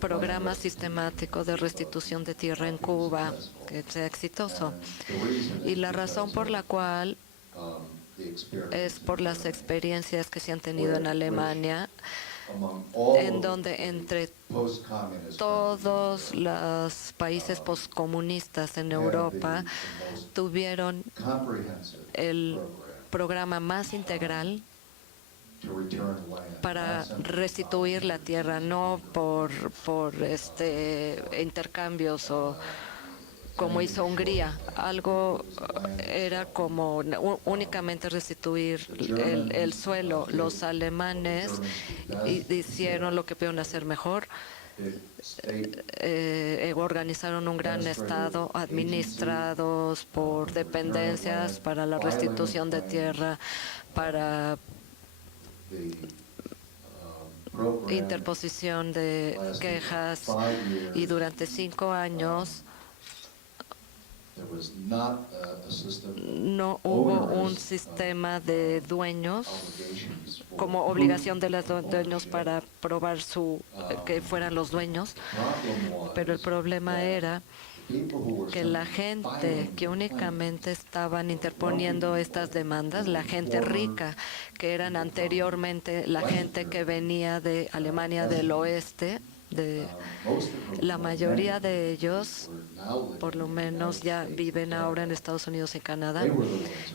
programa sistemático de restitución de tierra en Cuba que sea exitoso. Y la razón por la cual es por las experiencias que se han tenido en Alemania, en donde entre todos los países postcomunistas en Europa tuvieron el programa más integral para restituir la tierra, no por intercambios o como hizo Hungría. Algo era como únicamente restituir el suelo. Los alemanes hicieron lo que pudieron hacer mejor. Organizaron un gran estado administrados por dependencias para la restitución de tierra, para interposición de quejas, y durante 5 años no hubo un sistema de dueños como obligación de los dueños para probar que fueran los dueños, pero el problema era que la gente que únicamente estaban interponiendo estas demandas, la gente rica, que eran anteriormente la gente que venía de Alemania del oeste, la mayoría de ellos, por lo menos, ya viven ahora en Estados Unidos y Canadá,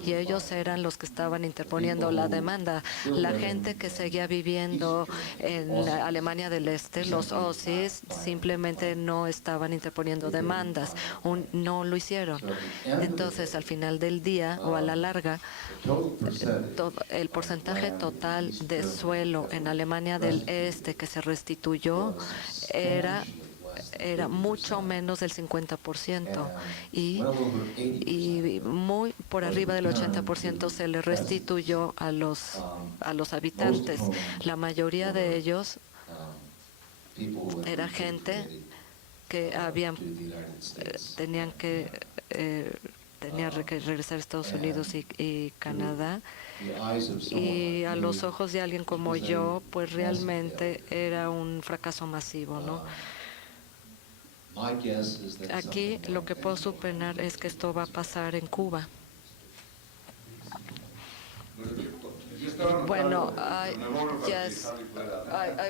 y ellos eran los que estaban interponiendo la demanda. La gente que seguía viviendo en la Alemania del Este, los OSIs, simplemente no estaban interponiendo demandas, no lo hicieron. Entonces, al final del día o a la larga, el porcentaje total de suelo en Alemania del Este que se restituyó era mucho menos del 50%, y muy por arriba del 80% se le restituyó a los habitantes. La mayoría de ellos era gente que tenían que regresar a Estados Unidos y Canadá, y a los ojos de alguien como yo, pues realmente era un fracaso masivo, ¿no? Aquí lo que puedo suponer es que esto va a pasar en Cuba. Bueno, I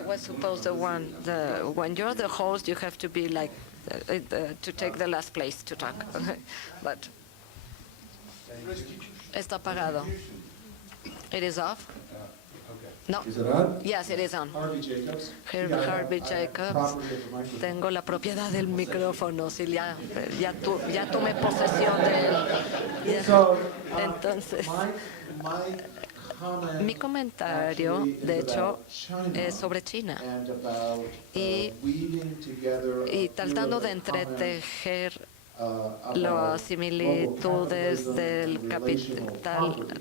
was supposed when you're the host, you have to be like to take the last place to talk. But está apagado. It is off. No. Is it on? Yes, it is on. Harvey Jacobs. Harvey Jacobs. Tengo la propiedad del micrófono, si ya tomé posesión de él. Entonces, mi comentario, de hecho, es sobre China y tratando de entretejer las similitudes del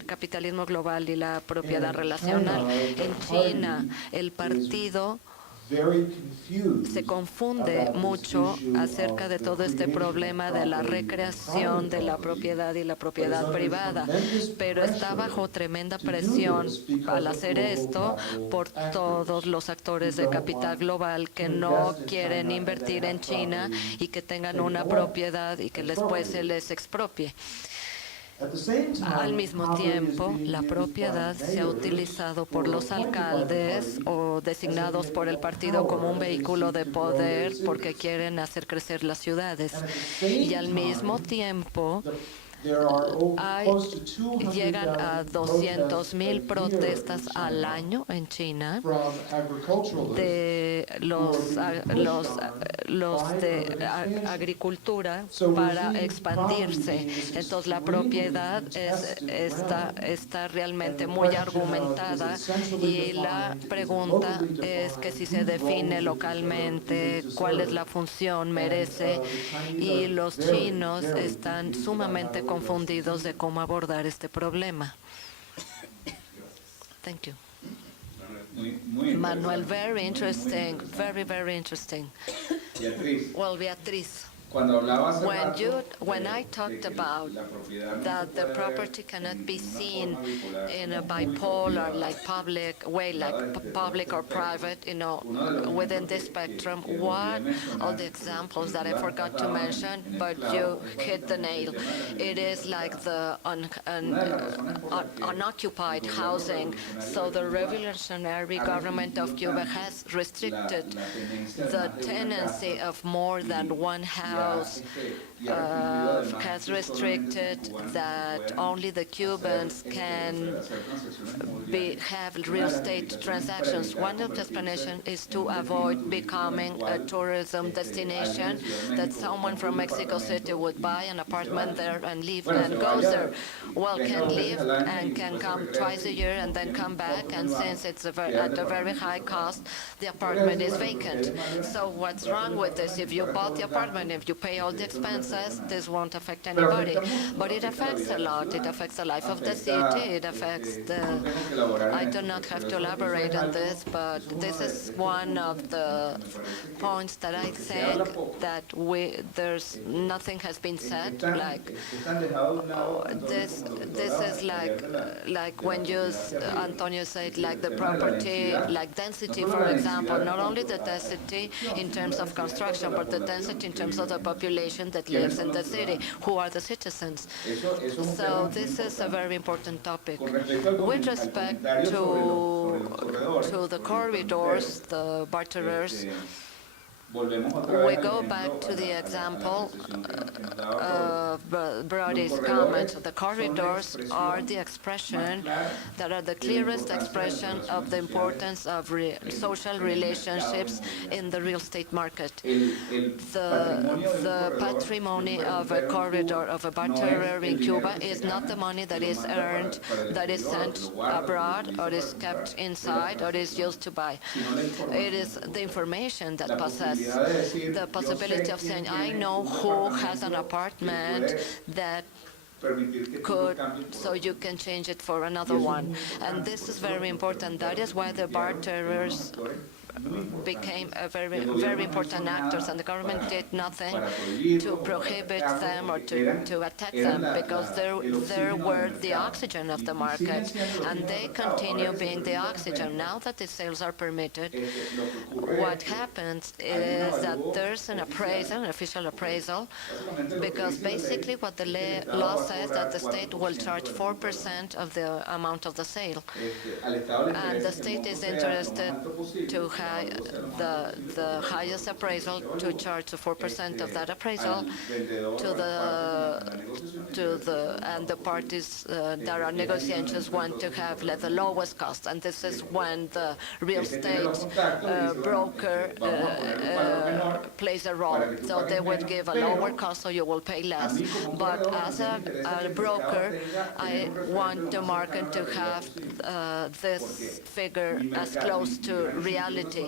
capitalismo global y la propiedad relacional. En China, el partido se confunde mucho acerca de todo este problema de la recreación de la propiedad y la propiedad privada, pero está bajo tremenda presión al hacer esto por todos los actores de capital global que no quieren invertir en China y que tengan una propiedad y que después se les expropie. Al mismo tiempo, la propiedad se ha utilizado por los alcaldes o designados por el partido como un vehículo de poder porque quieren hacer crecer las ciudades. Y al mismo tiempo, llegan a 200,000 protestas al año en China de los de agricultura para expandirse. Entonces la propiedad está realmente muy argumentada, y la pregunta es que si se define localmente cuál es la función merece, y los chinos están sumamente confundidos de cómo abordar este problema. Thank you. Manuel, very interesting, very interesting. Beatriz. Well, Beatriz. When I talked about that the property cannot be seen in a bipolar, like public way, like public or private, within this spectrum, one of the examples that I forgot to mention, but you hit the nail. It is like the unoccupied housing. So the revolutionary government of Cuba has restricted the tenancy of more than one house, has restricted that only the Cubans can have real estate transactions. One of the explanations is to avoid becoming a tourism destination, that someone from Mexico City would buy an apartment there and live and goes there. Well, can live and can come twice a year and then come back, and since it's at a very high cost, the apartment is vacant. So what's wrong with this? If you bought the apartment, if you pay all the expenses, this won't affect anybody. But it affects a lot. It affects the life of the city. It affects I do not have to elaborate on this, but this is one of the points that I think that there's nothing has been said. Like this is like when Antonio said, like the property, like density, for example, not only the density in terms of construction, but the density in terms of the population that lives in the city, who are the citizens. So this is a very important topic. With respect to the corridors, the barterers, we go back to the example of Brody's comments. The corridors are the expression, that are the clearest expression of the importance of social relationships in the real estate market. The patrimony of a corridor, of a barterer in Cuba, is not the money that is earned, that is sent abroad, or is kept inside, or is used to buy. It is the information that possesses the possibility of saying, I know who has an apartment that could, so you can change it for another one. And this is very important. That is why the barterers became a very important actors, and the government did nothing to prohibit them or to attack them, because they were the oxygen of the market, and they continue being the oxygen. Now that the sales are permitted, what happens is that there's an appraisal, an official appraisal, because basically what the law says, that the state will charge 4% of the amount of the sale, and the state is interested to have the highest appraisal, to charge 4% of that appraisal and the parties that are negotiations want to have the lowest cost, and this is when the real estate broker plays a role. So they would give a lower cost, so you will pay less. But as a broker, I want the market to have this figure as close to reality,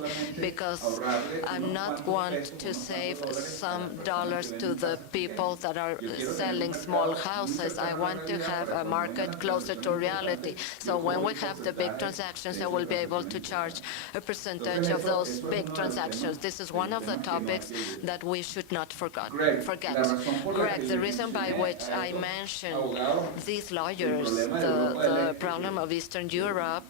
because I'm not want to save some dollars to the people that are selling small houses. I want to have a market closer to reality. So when we have the big transactions, I will be able to charge a percentage of those big transactions. This is one of the topics that we should not forget. Greg, the reason by which I mentioned these lawyers, the problem of Eastern Europe,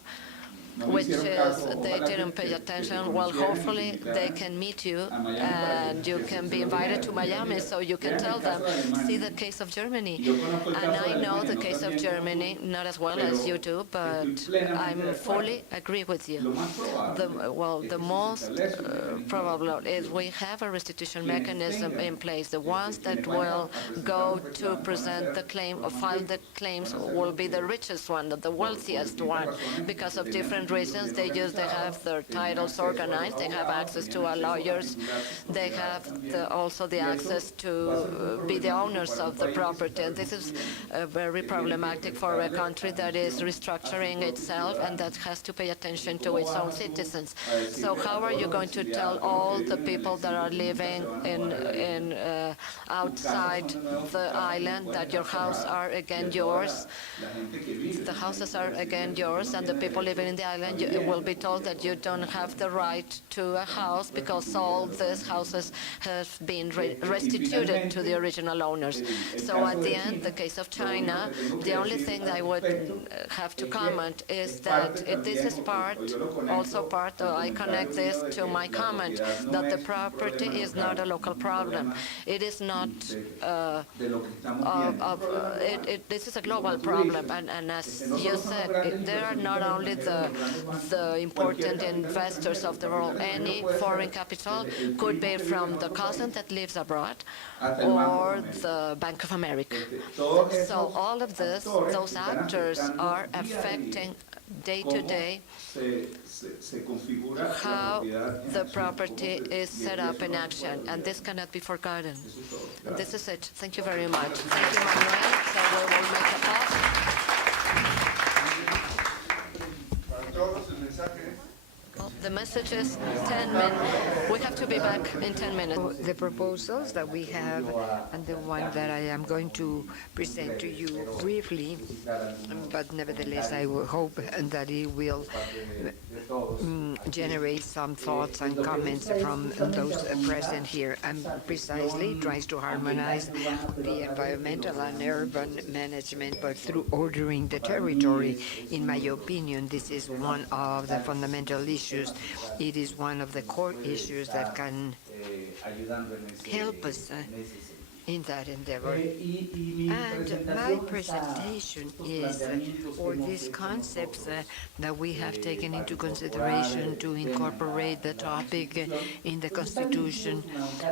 which is they didn't pay attention. Well, hopefully they can meet you and you can be invited to Miami, so you can tell them, see the case of Germany. And I know the case of Germany, not as well as you do, but I fully agree with you. The most probable is we have a restitution mechanism in place. The ones that will go to present the claim or file the claims will be the richest one, the wealthiest one, because of different reasons. They have their titles organized, they have access to our lawyers, they have also the access to be the owners of the property. And this is very problematic for a country that is restructuring itself and that has to pay attention to its own citizens. So how are you going to tell all the people that are living in outside the island that your house are again yours? The houses are again yours, and the people living in the island, you will be told that you don't have the right to a house because all these houses have been restituted to the original owners. So at the end, the case of China, the only thing I would have to comment is that this is also part, I connect this to my comment, that the property is not a local problem. It is not, this is a global problem, and as you said, there are not only the important investors of the world. Any foreign capital could be from the cousin that lives abroad or the Bank of America. So all of this, those actors are affecting day to day how the property is set up in action, and this cannot be forgotten. And this is it. Thank you very much. Thank you, Manuel. So we will make a pause. The message is 10 minutes. We have to be back in 10 minutes. The proposals that we have and the one that I am going to present to you briefly, but nevertheless I will hope that it will generate some thoughts and comments from those present here, and precisely tries to harmonize the environmental and urban management, but through ordering the territory. In my opinion, this is one of the fundamental issues. It is one of the core issues that can help us in that endeavor. And my presentation is for these concepts that we have taken into consideration to incorporate the topic in the Constitution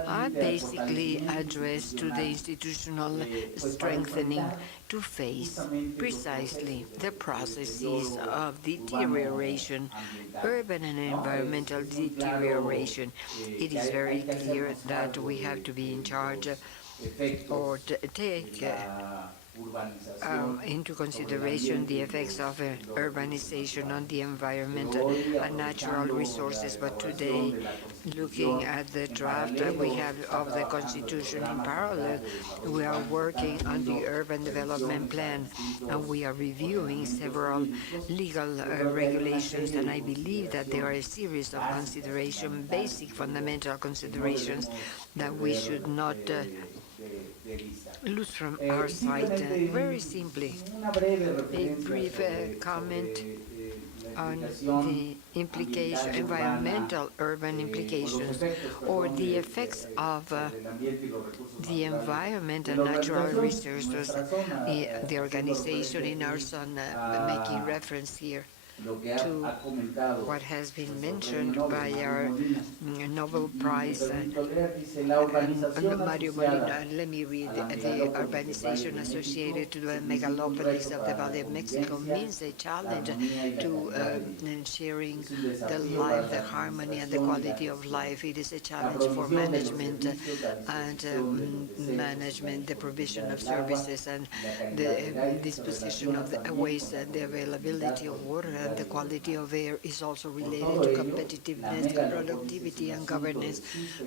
are basically addressed to the institutional strengthening to face precisely the processes of deterioration, urban and environmental deterioration. It is very clear that we have to be in charge or take into consideration the effects of urbanization on the environment and natural resources. But today, looking at the draft that we have of the Constitution in parallel, we are working on the urban development plan, and we are reviewing several legal regulations, and I believe that there are a series of considerations, basic fundamental considerations, that we should not lose from our sight. Very simply, a brief comment on the environmental urban implications, or the effects of the environment and natural resources. The organization in our zone making reference here to what has been mentioned by our Nobel Prize Mario Molina. Let me read. The urbanization associated to the megalopolis of the Valley of Mexico means a challenge to ensuring the life, the harmony, and the quality of life. It is a challenge for management the provision of services, and the disposition of the waste, and the availability of water, and the quality of air is also related to competitiveness, productivity, and governance.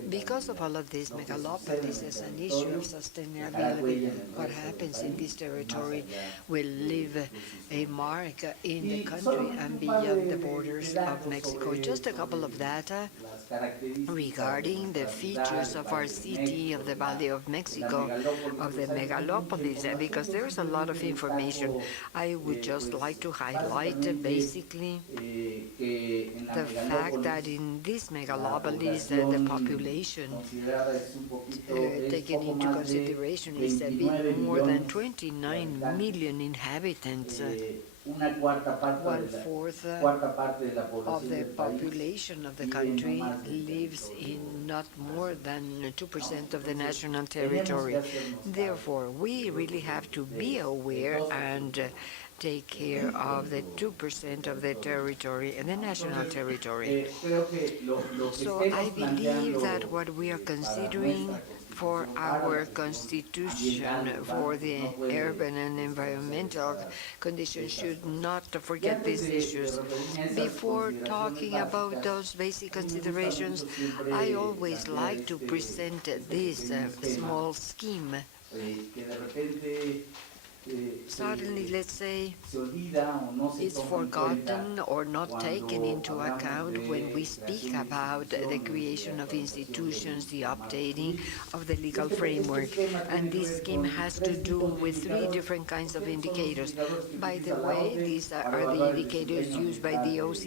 Because of all of this, megalopolis is an issue of sustainability. What happens in this territory will leave a mark in the country and beyond the borders of Mexico. Just a couple of data regarding the features of our city, of the Valley of Mexico, of the megalopolis, because there's a lot of information. I would just like to highlight basically the fact that in this megalopolis, the population taken into consideration is a bit more than 29 million inhabitants. One-fourth of the population of the country lives in not more than 2% of the national territory. Therefore, we really have to be aware and take care of the 2% of the territory and the national territory. So I believe that what we are considering for our Constitution, for the urban and environmental conditions, should not forget these issues. Before talking about those basic considerations, I always like to present this small scheme suddenly, let's say, se olvida o no se it's toma en forgotten cuenta or not taken cuando into hablamos account de when we speak creación, about the institución y creation of actualización institutions, the del marco updating jurídico. of the legal Este framework. esquema And tiene que this ver scheme con has to tres do tipos de with three indicadores. different kinds of ¿Qué son los indicators. indicadores que By the utiliza la way, OCDE these para are the evaluar el indicators desempeño used by the ambiental de OCDE los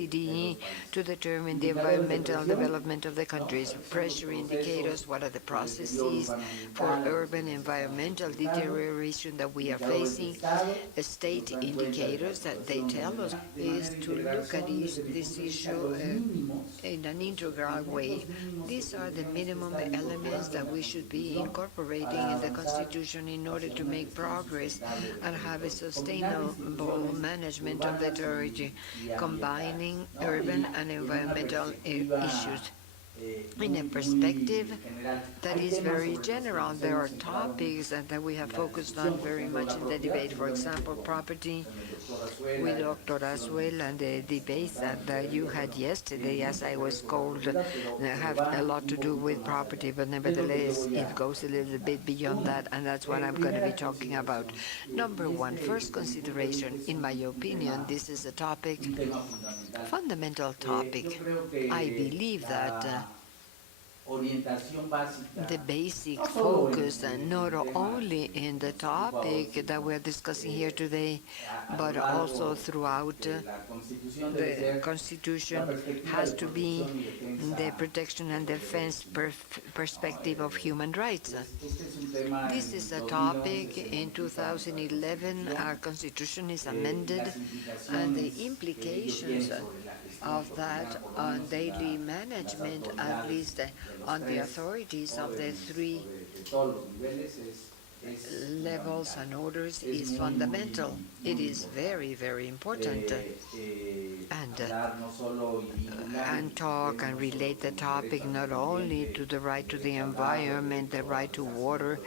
países? to determine the Indicadores de environmental presión, development of the ¿no? countries. Son los Pressure indicators, procesos what are the de deterioro processes for urbano-ambiental, urban que environmental estamos enfrentando. deterioration that we are Indicadores de facing. estado, State nos dan cuenta de la indicators that they situación tell us de is manera to integral. look at Son, this desde mi punto de vista, issue los mínimos, in an integral way. These are the minimum elements that we should be incorporating in the Constitution in order to make progress and have a sustainable management of the territory, combining urban and environmental issues. In a perspective that is very general, there are topics that we have focused on very much in the debate. For example, property, with Dr. Azuel, and the debates that you had yesterday, as I was told, have a lot to do with property, but nevertheless, it goes a little bit beyond that, and that's what I'm going to be talking about. Number one, first consideration, in my opinion, this is a topic, fundamental topic. I believe that the basic focus, not only in the topic that we're discussing here today, but also throughout the Constitution, has to be the protection and defense perspective of human rights. This is a topic. In 2011, our Constitution is amended, and the implications of that on daily management, at least on the authorities of the three levels and orders, is fundamental. It is very, very important. And talk and relate the topic not only to the right to the environment, the right to water,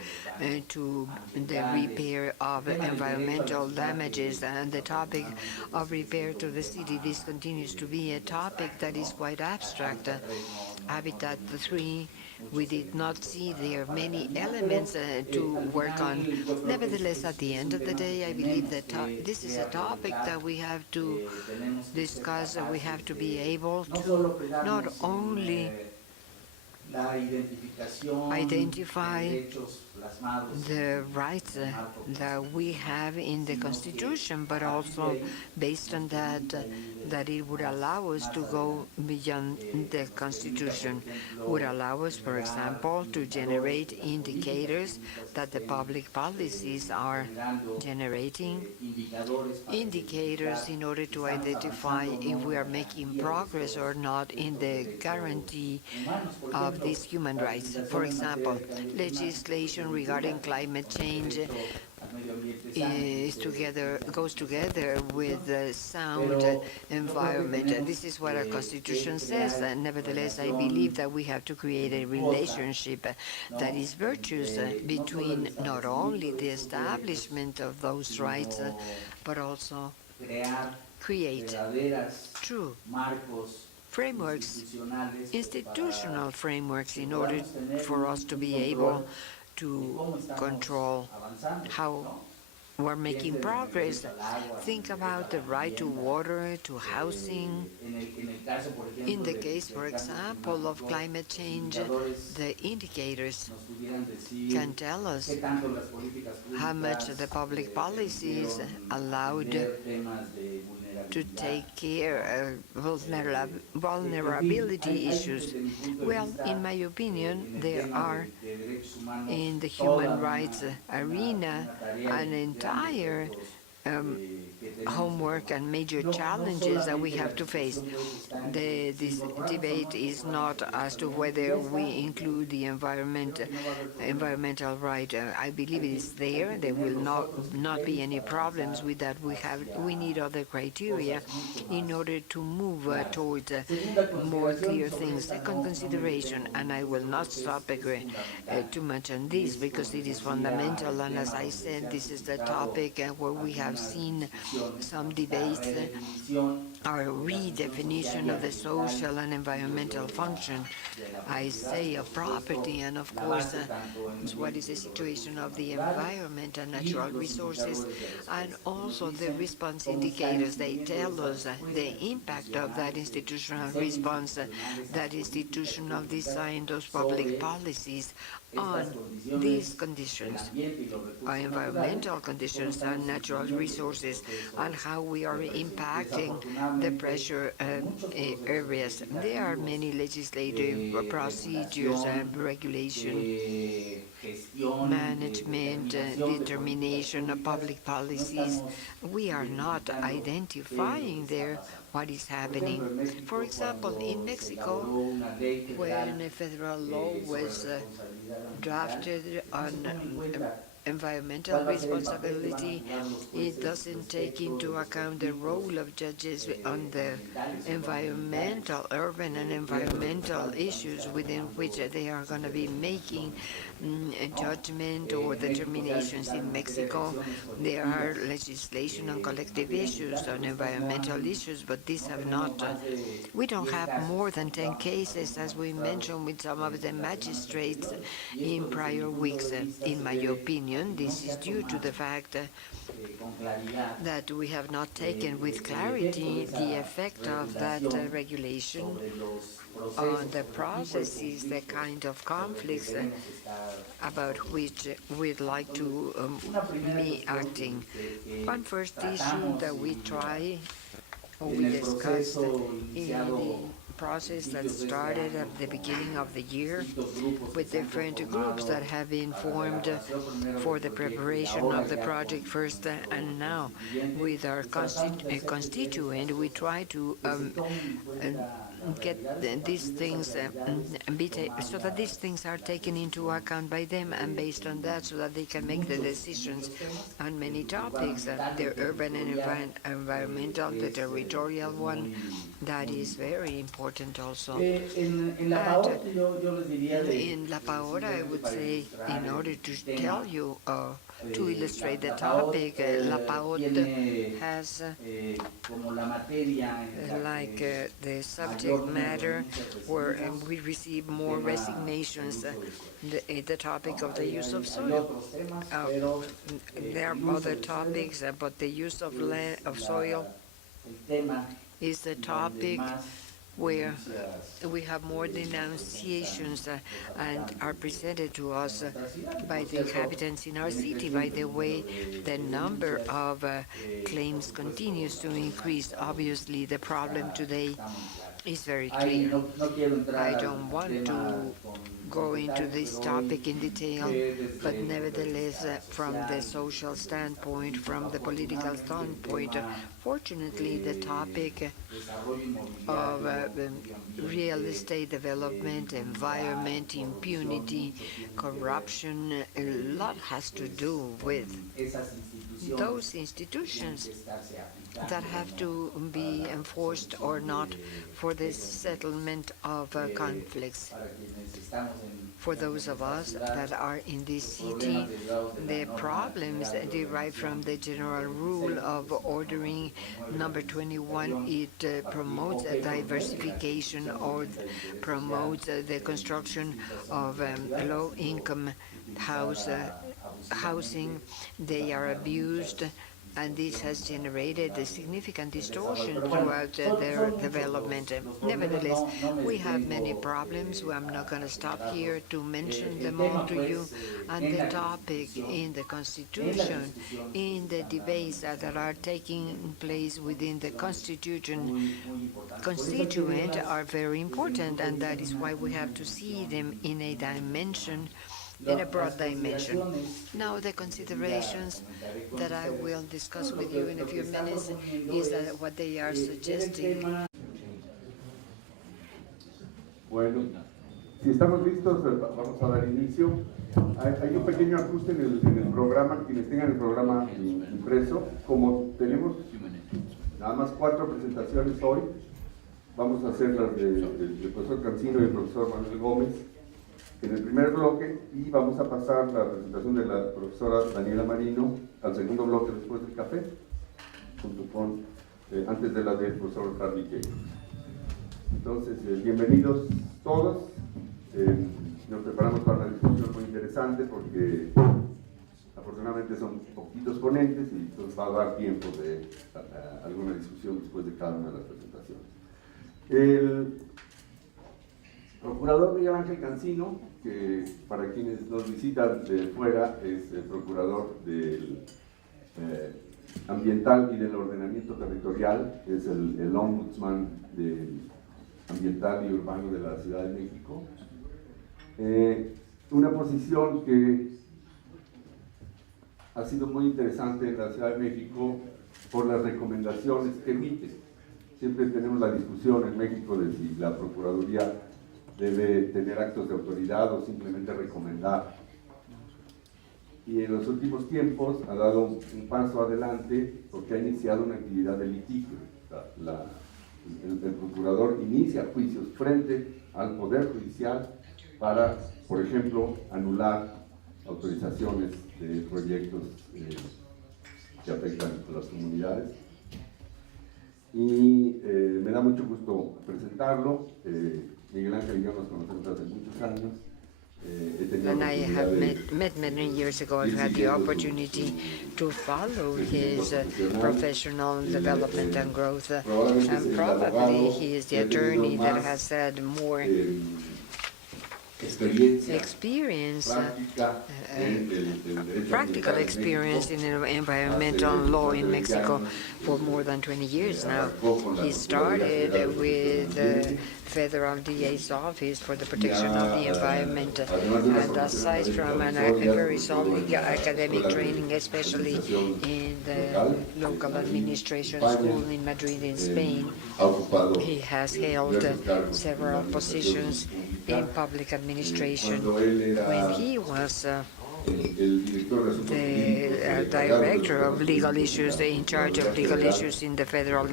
to the repair of environmental damages, and the topic of repair to the city. This continues to be a topic that is quite abstract. Habitat 3, we did not see there many elements to work on. Nevertheless, at the end of the day, I believe that this is a topic that we have to discuss, we have to be able to not only identify the rights that we have in the Constitution, but also based on that, that it would allow us to go beyond the Constitution, would allow us, for example, to generate indicators that the public policies are generating, indicators in order to identify if we are making progress or not in the guarantee of these human rights. For example, legislation regarding climate change goes together with the sound environment. And this is what our Constitution says. And nevertheless, I believe that we have to create a relationship that is virtuous between not only the establishment of those rights, but also create true frameworks, institutional frameworks, in order for us to be able to control how we're making progress. Think about the right to water, to housing. In the case, for example, of climate change, the indicators can tell us how much the public policies allowed to take care of vulnerability issues. Well, in my opinion, there are in the human rights arena an entire homework and major challenges that we have to face. This debate is not as to whether we include the environmental right. I believe it is there. There will not be any problems with that. We need other criteria in order to move towards more clear things. Second consideration, and I will not stop too much on this because it is fundamental, and as I said, this is the topic where we have seen some debates our redefinition of the social and environmental function, I say, of property, and of course, what is the situation of the environment and natural resources, and also the response indicators. They tell us the impact of that institutional response, that institutional design, those public policies on these conditions, our environmental conditions and natural resources, and how we are impacting the pressure areas. There are many legislative procedures and regulation, management, determination of public policies. We are not identifying there what is happening. For example, in Mexico, when a federal law was drafted on environmental responsibility, it doesn't take into account the role of judges on the environmental, urban and environmental issues within which they are going to be making a judgment or determinations. In Mexico, there are legislation on collective issues, on environmental issues, but these have not, we don't have more than 10 cases, as we mentioned with some of the magistrates in prior weeks. In my opinion, this is due to the fact that we have not taken with clarity the effect of that regulation on the processes, the kind of conflicts about which we'd like to be acting. One first issue that we discussed in the process that started at the beginning of the year with different groups that have been formed for the preparation of the project first, and now with our constituent we try to get these things so that these things are taken into account by them, and based on that, so that they can make the decisions on many topics, the urban and environmental, the territorial one, that is very important also. And in La Paola, I would say, in order to tell you, to illustrate the topic, La Paola has the subject matter where we receive more resignations, the topic of the use of soil. There are other topics, but the use of land, of soil, is the topic where we have more denunciations and are presented to us by the inhabitants in our city. By the way, the number of claims continues to increase. Obviously, the problem today is very clear. I don't want to go into this topic in detail, but nevertheless, from the social standpoint, from the political standpoint, fortunately, the topic of real estate development, environment, impunity, corruption, a lot has to do with those institutions that have to be enforced or not for the settlement of conflicts. For those of us that are in this city, the problems derive from the general rule of ordering number 21. It promotes a diversification or promotes the construction of low-income housing. They are abused, and this has generated a significant distortion throughout their development. Nevertheless, we have many problems. I'm not going to stop here to mention them all to you. And the topic in the Constitution, in the debates that are taking place within the constituent are very important, and that is why we have to see them in a dimension, in a broad dimension. Now, the considerations that I will discuss with you in a few minutes is that what they are suggesting. Bueno, si estamos listos, vamos a dar inicio. Hay un pequeño ajuste en el programa. Quienes tengan el programa impreso, como tenemos nada más 4 presentaciones hoy, vamos a hacer las del profesor Cancino y el profesor Manuel Gómez en el primer bloque, y vamos a pasar la presentación de la profesora Daniela Marino al segundo bloque después del café, junto con antes de la del profesor Harvey Kane. Entonces, bienvenidos todos. Nos preparamos para una discusión muy interesante porque afortunadamente son poquitos ponentes y nos va a dar tiempo de alguna discusión después de cada una de las presentaciones. El procurador Miguel Ángel Cancino, que para quienes nos visitan de fuera es el procurador del ambiental y del ordenamiento territorial, es el ombudsman del ambiental y urbano de la Ciudad de México. Una posición que ha sido muy interesante en la Ciudad de México por las recomendaciones que emite. Siempre tenemos la discusión en México de si la Procuraduría debe tener actos de autoridad o simplemente recomendar. Y en los últimos tiempos ha dado un paso adelante porque ha iniciado una actividad de litigio. El procurador inicia juicios frente al Poder Judicial para, por ejemplo, anular autorizaciones de proyectos que afectan a las comunidades. Y me da mucho gusto presentarlo. Miguel Ángel y yo nos conocemos hace muchos años. And I have met many years ago. I've had the opportunity to follow his professional development and growth. And probably he is the attorney that has had more experience, practical experience in environmental law in Mexico for more than 20 years now. He started with the Federal DA's Office for the Protection of the Environment, and aside from a very solid academic training, especially in the local administration school in Madrid in Spain, he has held several positions in public administration. When he was the director of legal issues, in charge of legal issues in the Federal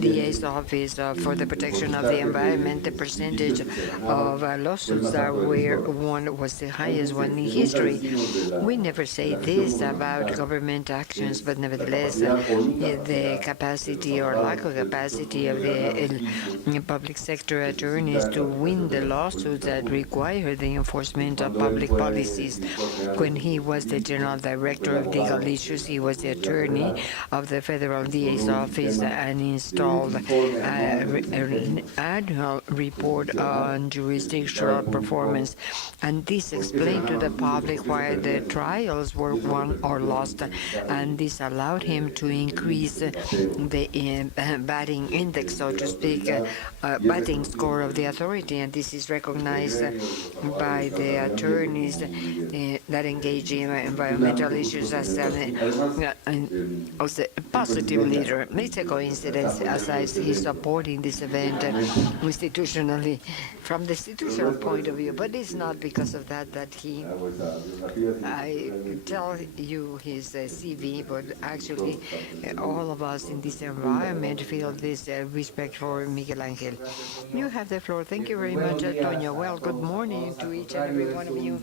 DA's Office for the Protection of the Environment, the percentage of lawsuits that were won was the highest one in history. We never say this about government actions, but nevertheless, the capacity or lack of capacity of the public sector attorneys to win the lawsuits that require the enforcement of public policies. When he was the general director of legal issues, he was the attorney of the Federal DA's Office and installed an annual report on jurisdictional performance. And this explained to the public why the trials were won or lost. And this allowed him to increase the batting index, so to speak, batting score of the authority. And this is recognized by the attorneys that engage in environmental issues as a positive leader. It's a coincidence as he's supporting this event institutionally, from the institutional point of view, but it's not because of that he, I tell you his CV, but actually all of us in this environment feel this respect for Miguel Ángel. You have the floor. Thank you very much, Antonio. Well, good morning to each and every one of you.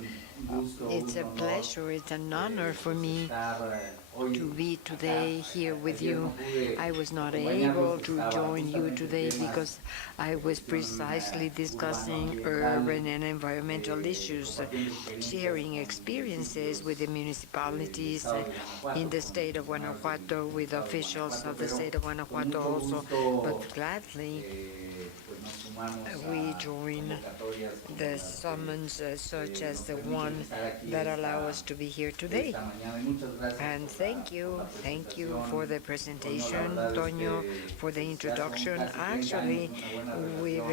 It's a pleasure, it's an honor for me to be today here with you. I was not able to join you today because I was precisely discussing urban and environmental issues, sharing experiences with the municipalities in the state of Guanajuato, with officials of the state of Guanajuato also, but gladly we join the summons such as the one that allow us to be here today. And thank you for the presentation, Antonio, for the introduction. Actually, we've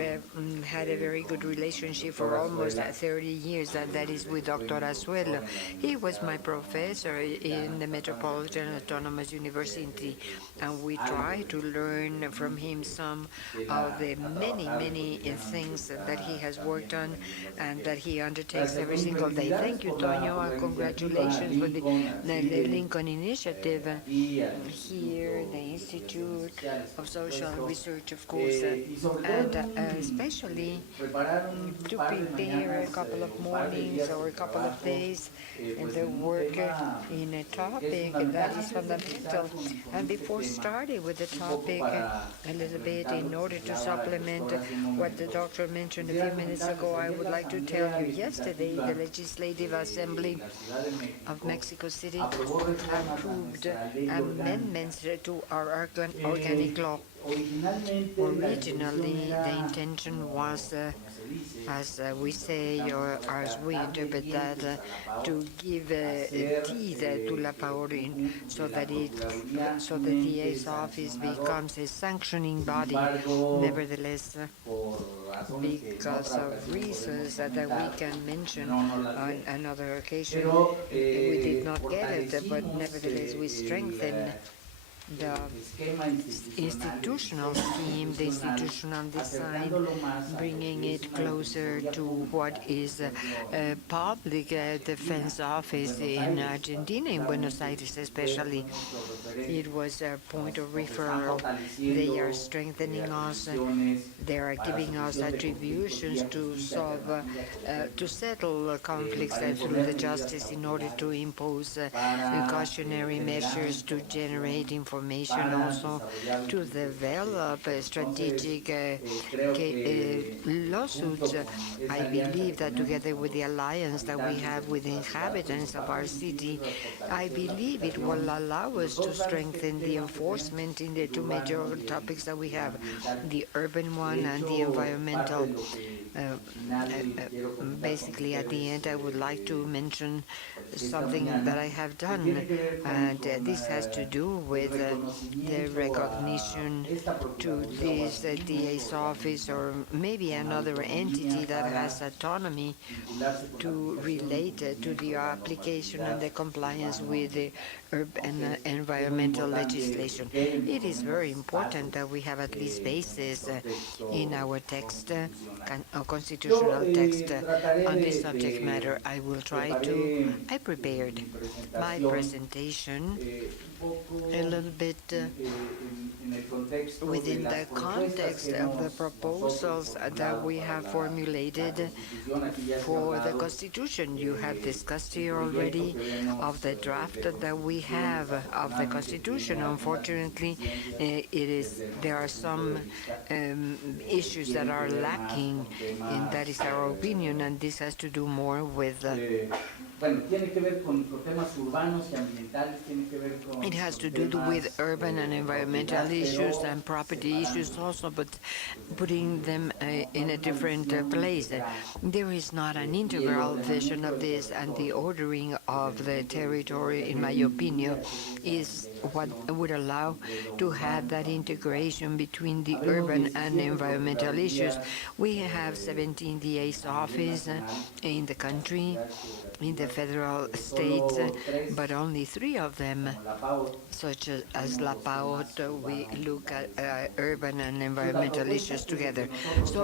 had a very good relationship for almost 30 years, and that is with Dr. Azuelo. He was my professor in the Metropolitan Autonomous University, and we try to learn from him some of the many many things that he has worked on and that he undertakes every single day. Thank you, Toño, and congratulations for the Lincoln Initiative here, the Institute of Social Research, of course, and especially to prepare a couple of mornings or a couple of days and the work in a topic that is fundamental. And before starting with the topic a little bit, in order to supplement what the doctor mentioned a few minutes ago, I would like to tell you yesterday the Legislative Assembly of Mexico City approved amendments to our organic law. Originally, the intention was, as we say, or as we interpret that, to give teeth to La Paorin, so that the DA's office becomes a sanctioning body. Nevertheless, because of reasons that we can mention on another occasion, we did not get it, but nevertheless we strengthened the institutional scheme, the institutional design, bringing it closer to what is a public defense office in Argentina, in Buenos Aires especially. It was a point of referral. They are strengthening us. They are giving us attributions to solve, to settle conflicts through the justice in order to impose cautionary measures, to generate information, also to develop strategic lawsuits. I believe that together with the alliance that we have with the inhabitants of our city, I believe it will allow us to strengthen the enforcement in the two major topics that we have, the urban one and the environmental. Basically, at the end, I would like to mention something that I have done, and this has to do with the recognition to this DA's office, or maybe another entity that has autonomy to relate to the application and the compliance with the urban environmental legislation. It is very important that we have at least basis in our text, constitutional text, on this subject matter. I prepared my presentation a little bit within the context of the proposals that we have formulated for the Constitution. You have discussed here already of the draft that we have of the Constitution. Unfortunately, there are some issues that are lacking, and that is our opinion, and this has to do more with it has to do with urban and environmental issues and property issues also, but putting them in a different place. There is not an integral vision of this, and the ordering of the territory, in my opinion, is what would allow to have that integration between the urban and environmental issues. We have 17 DA's offices in the country, in the federal states, but only 3 of them, such as La Pao, we look at urban and environmental issues together. So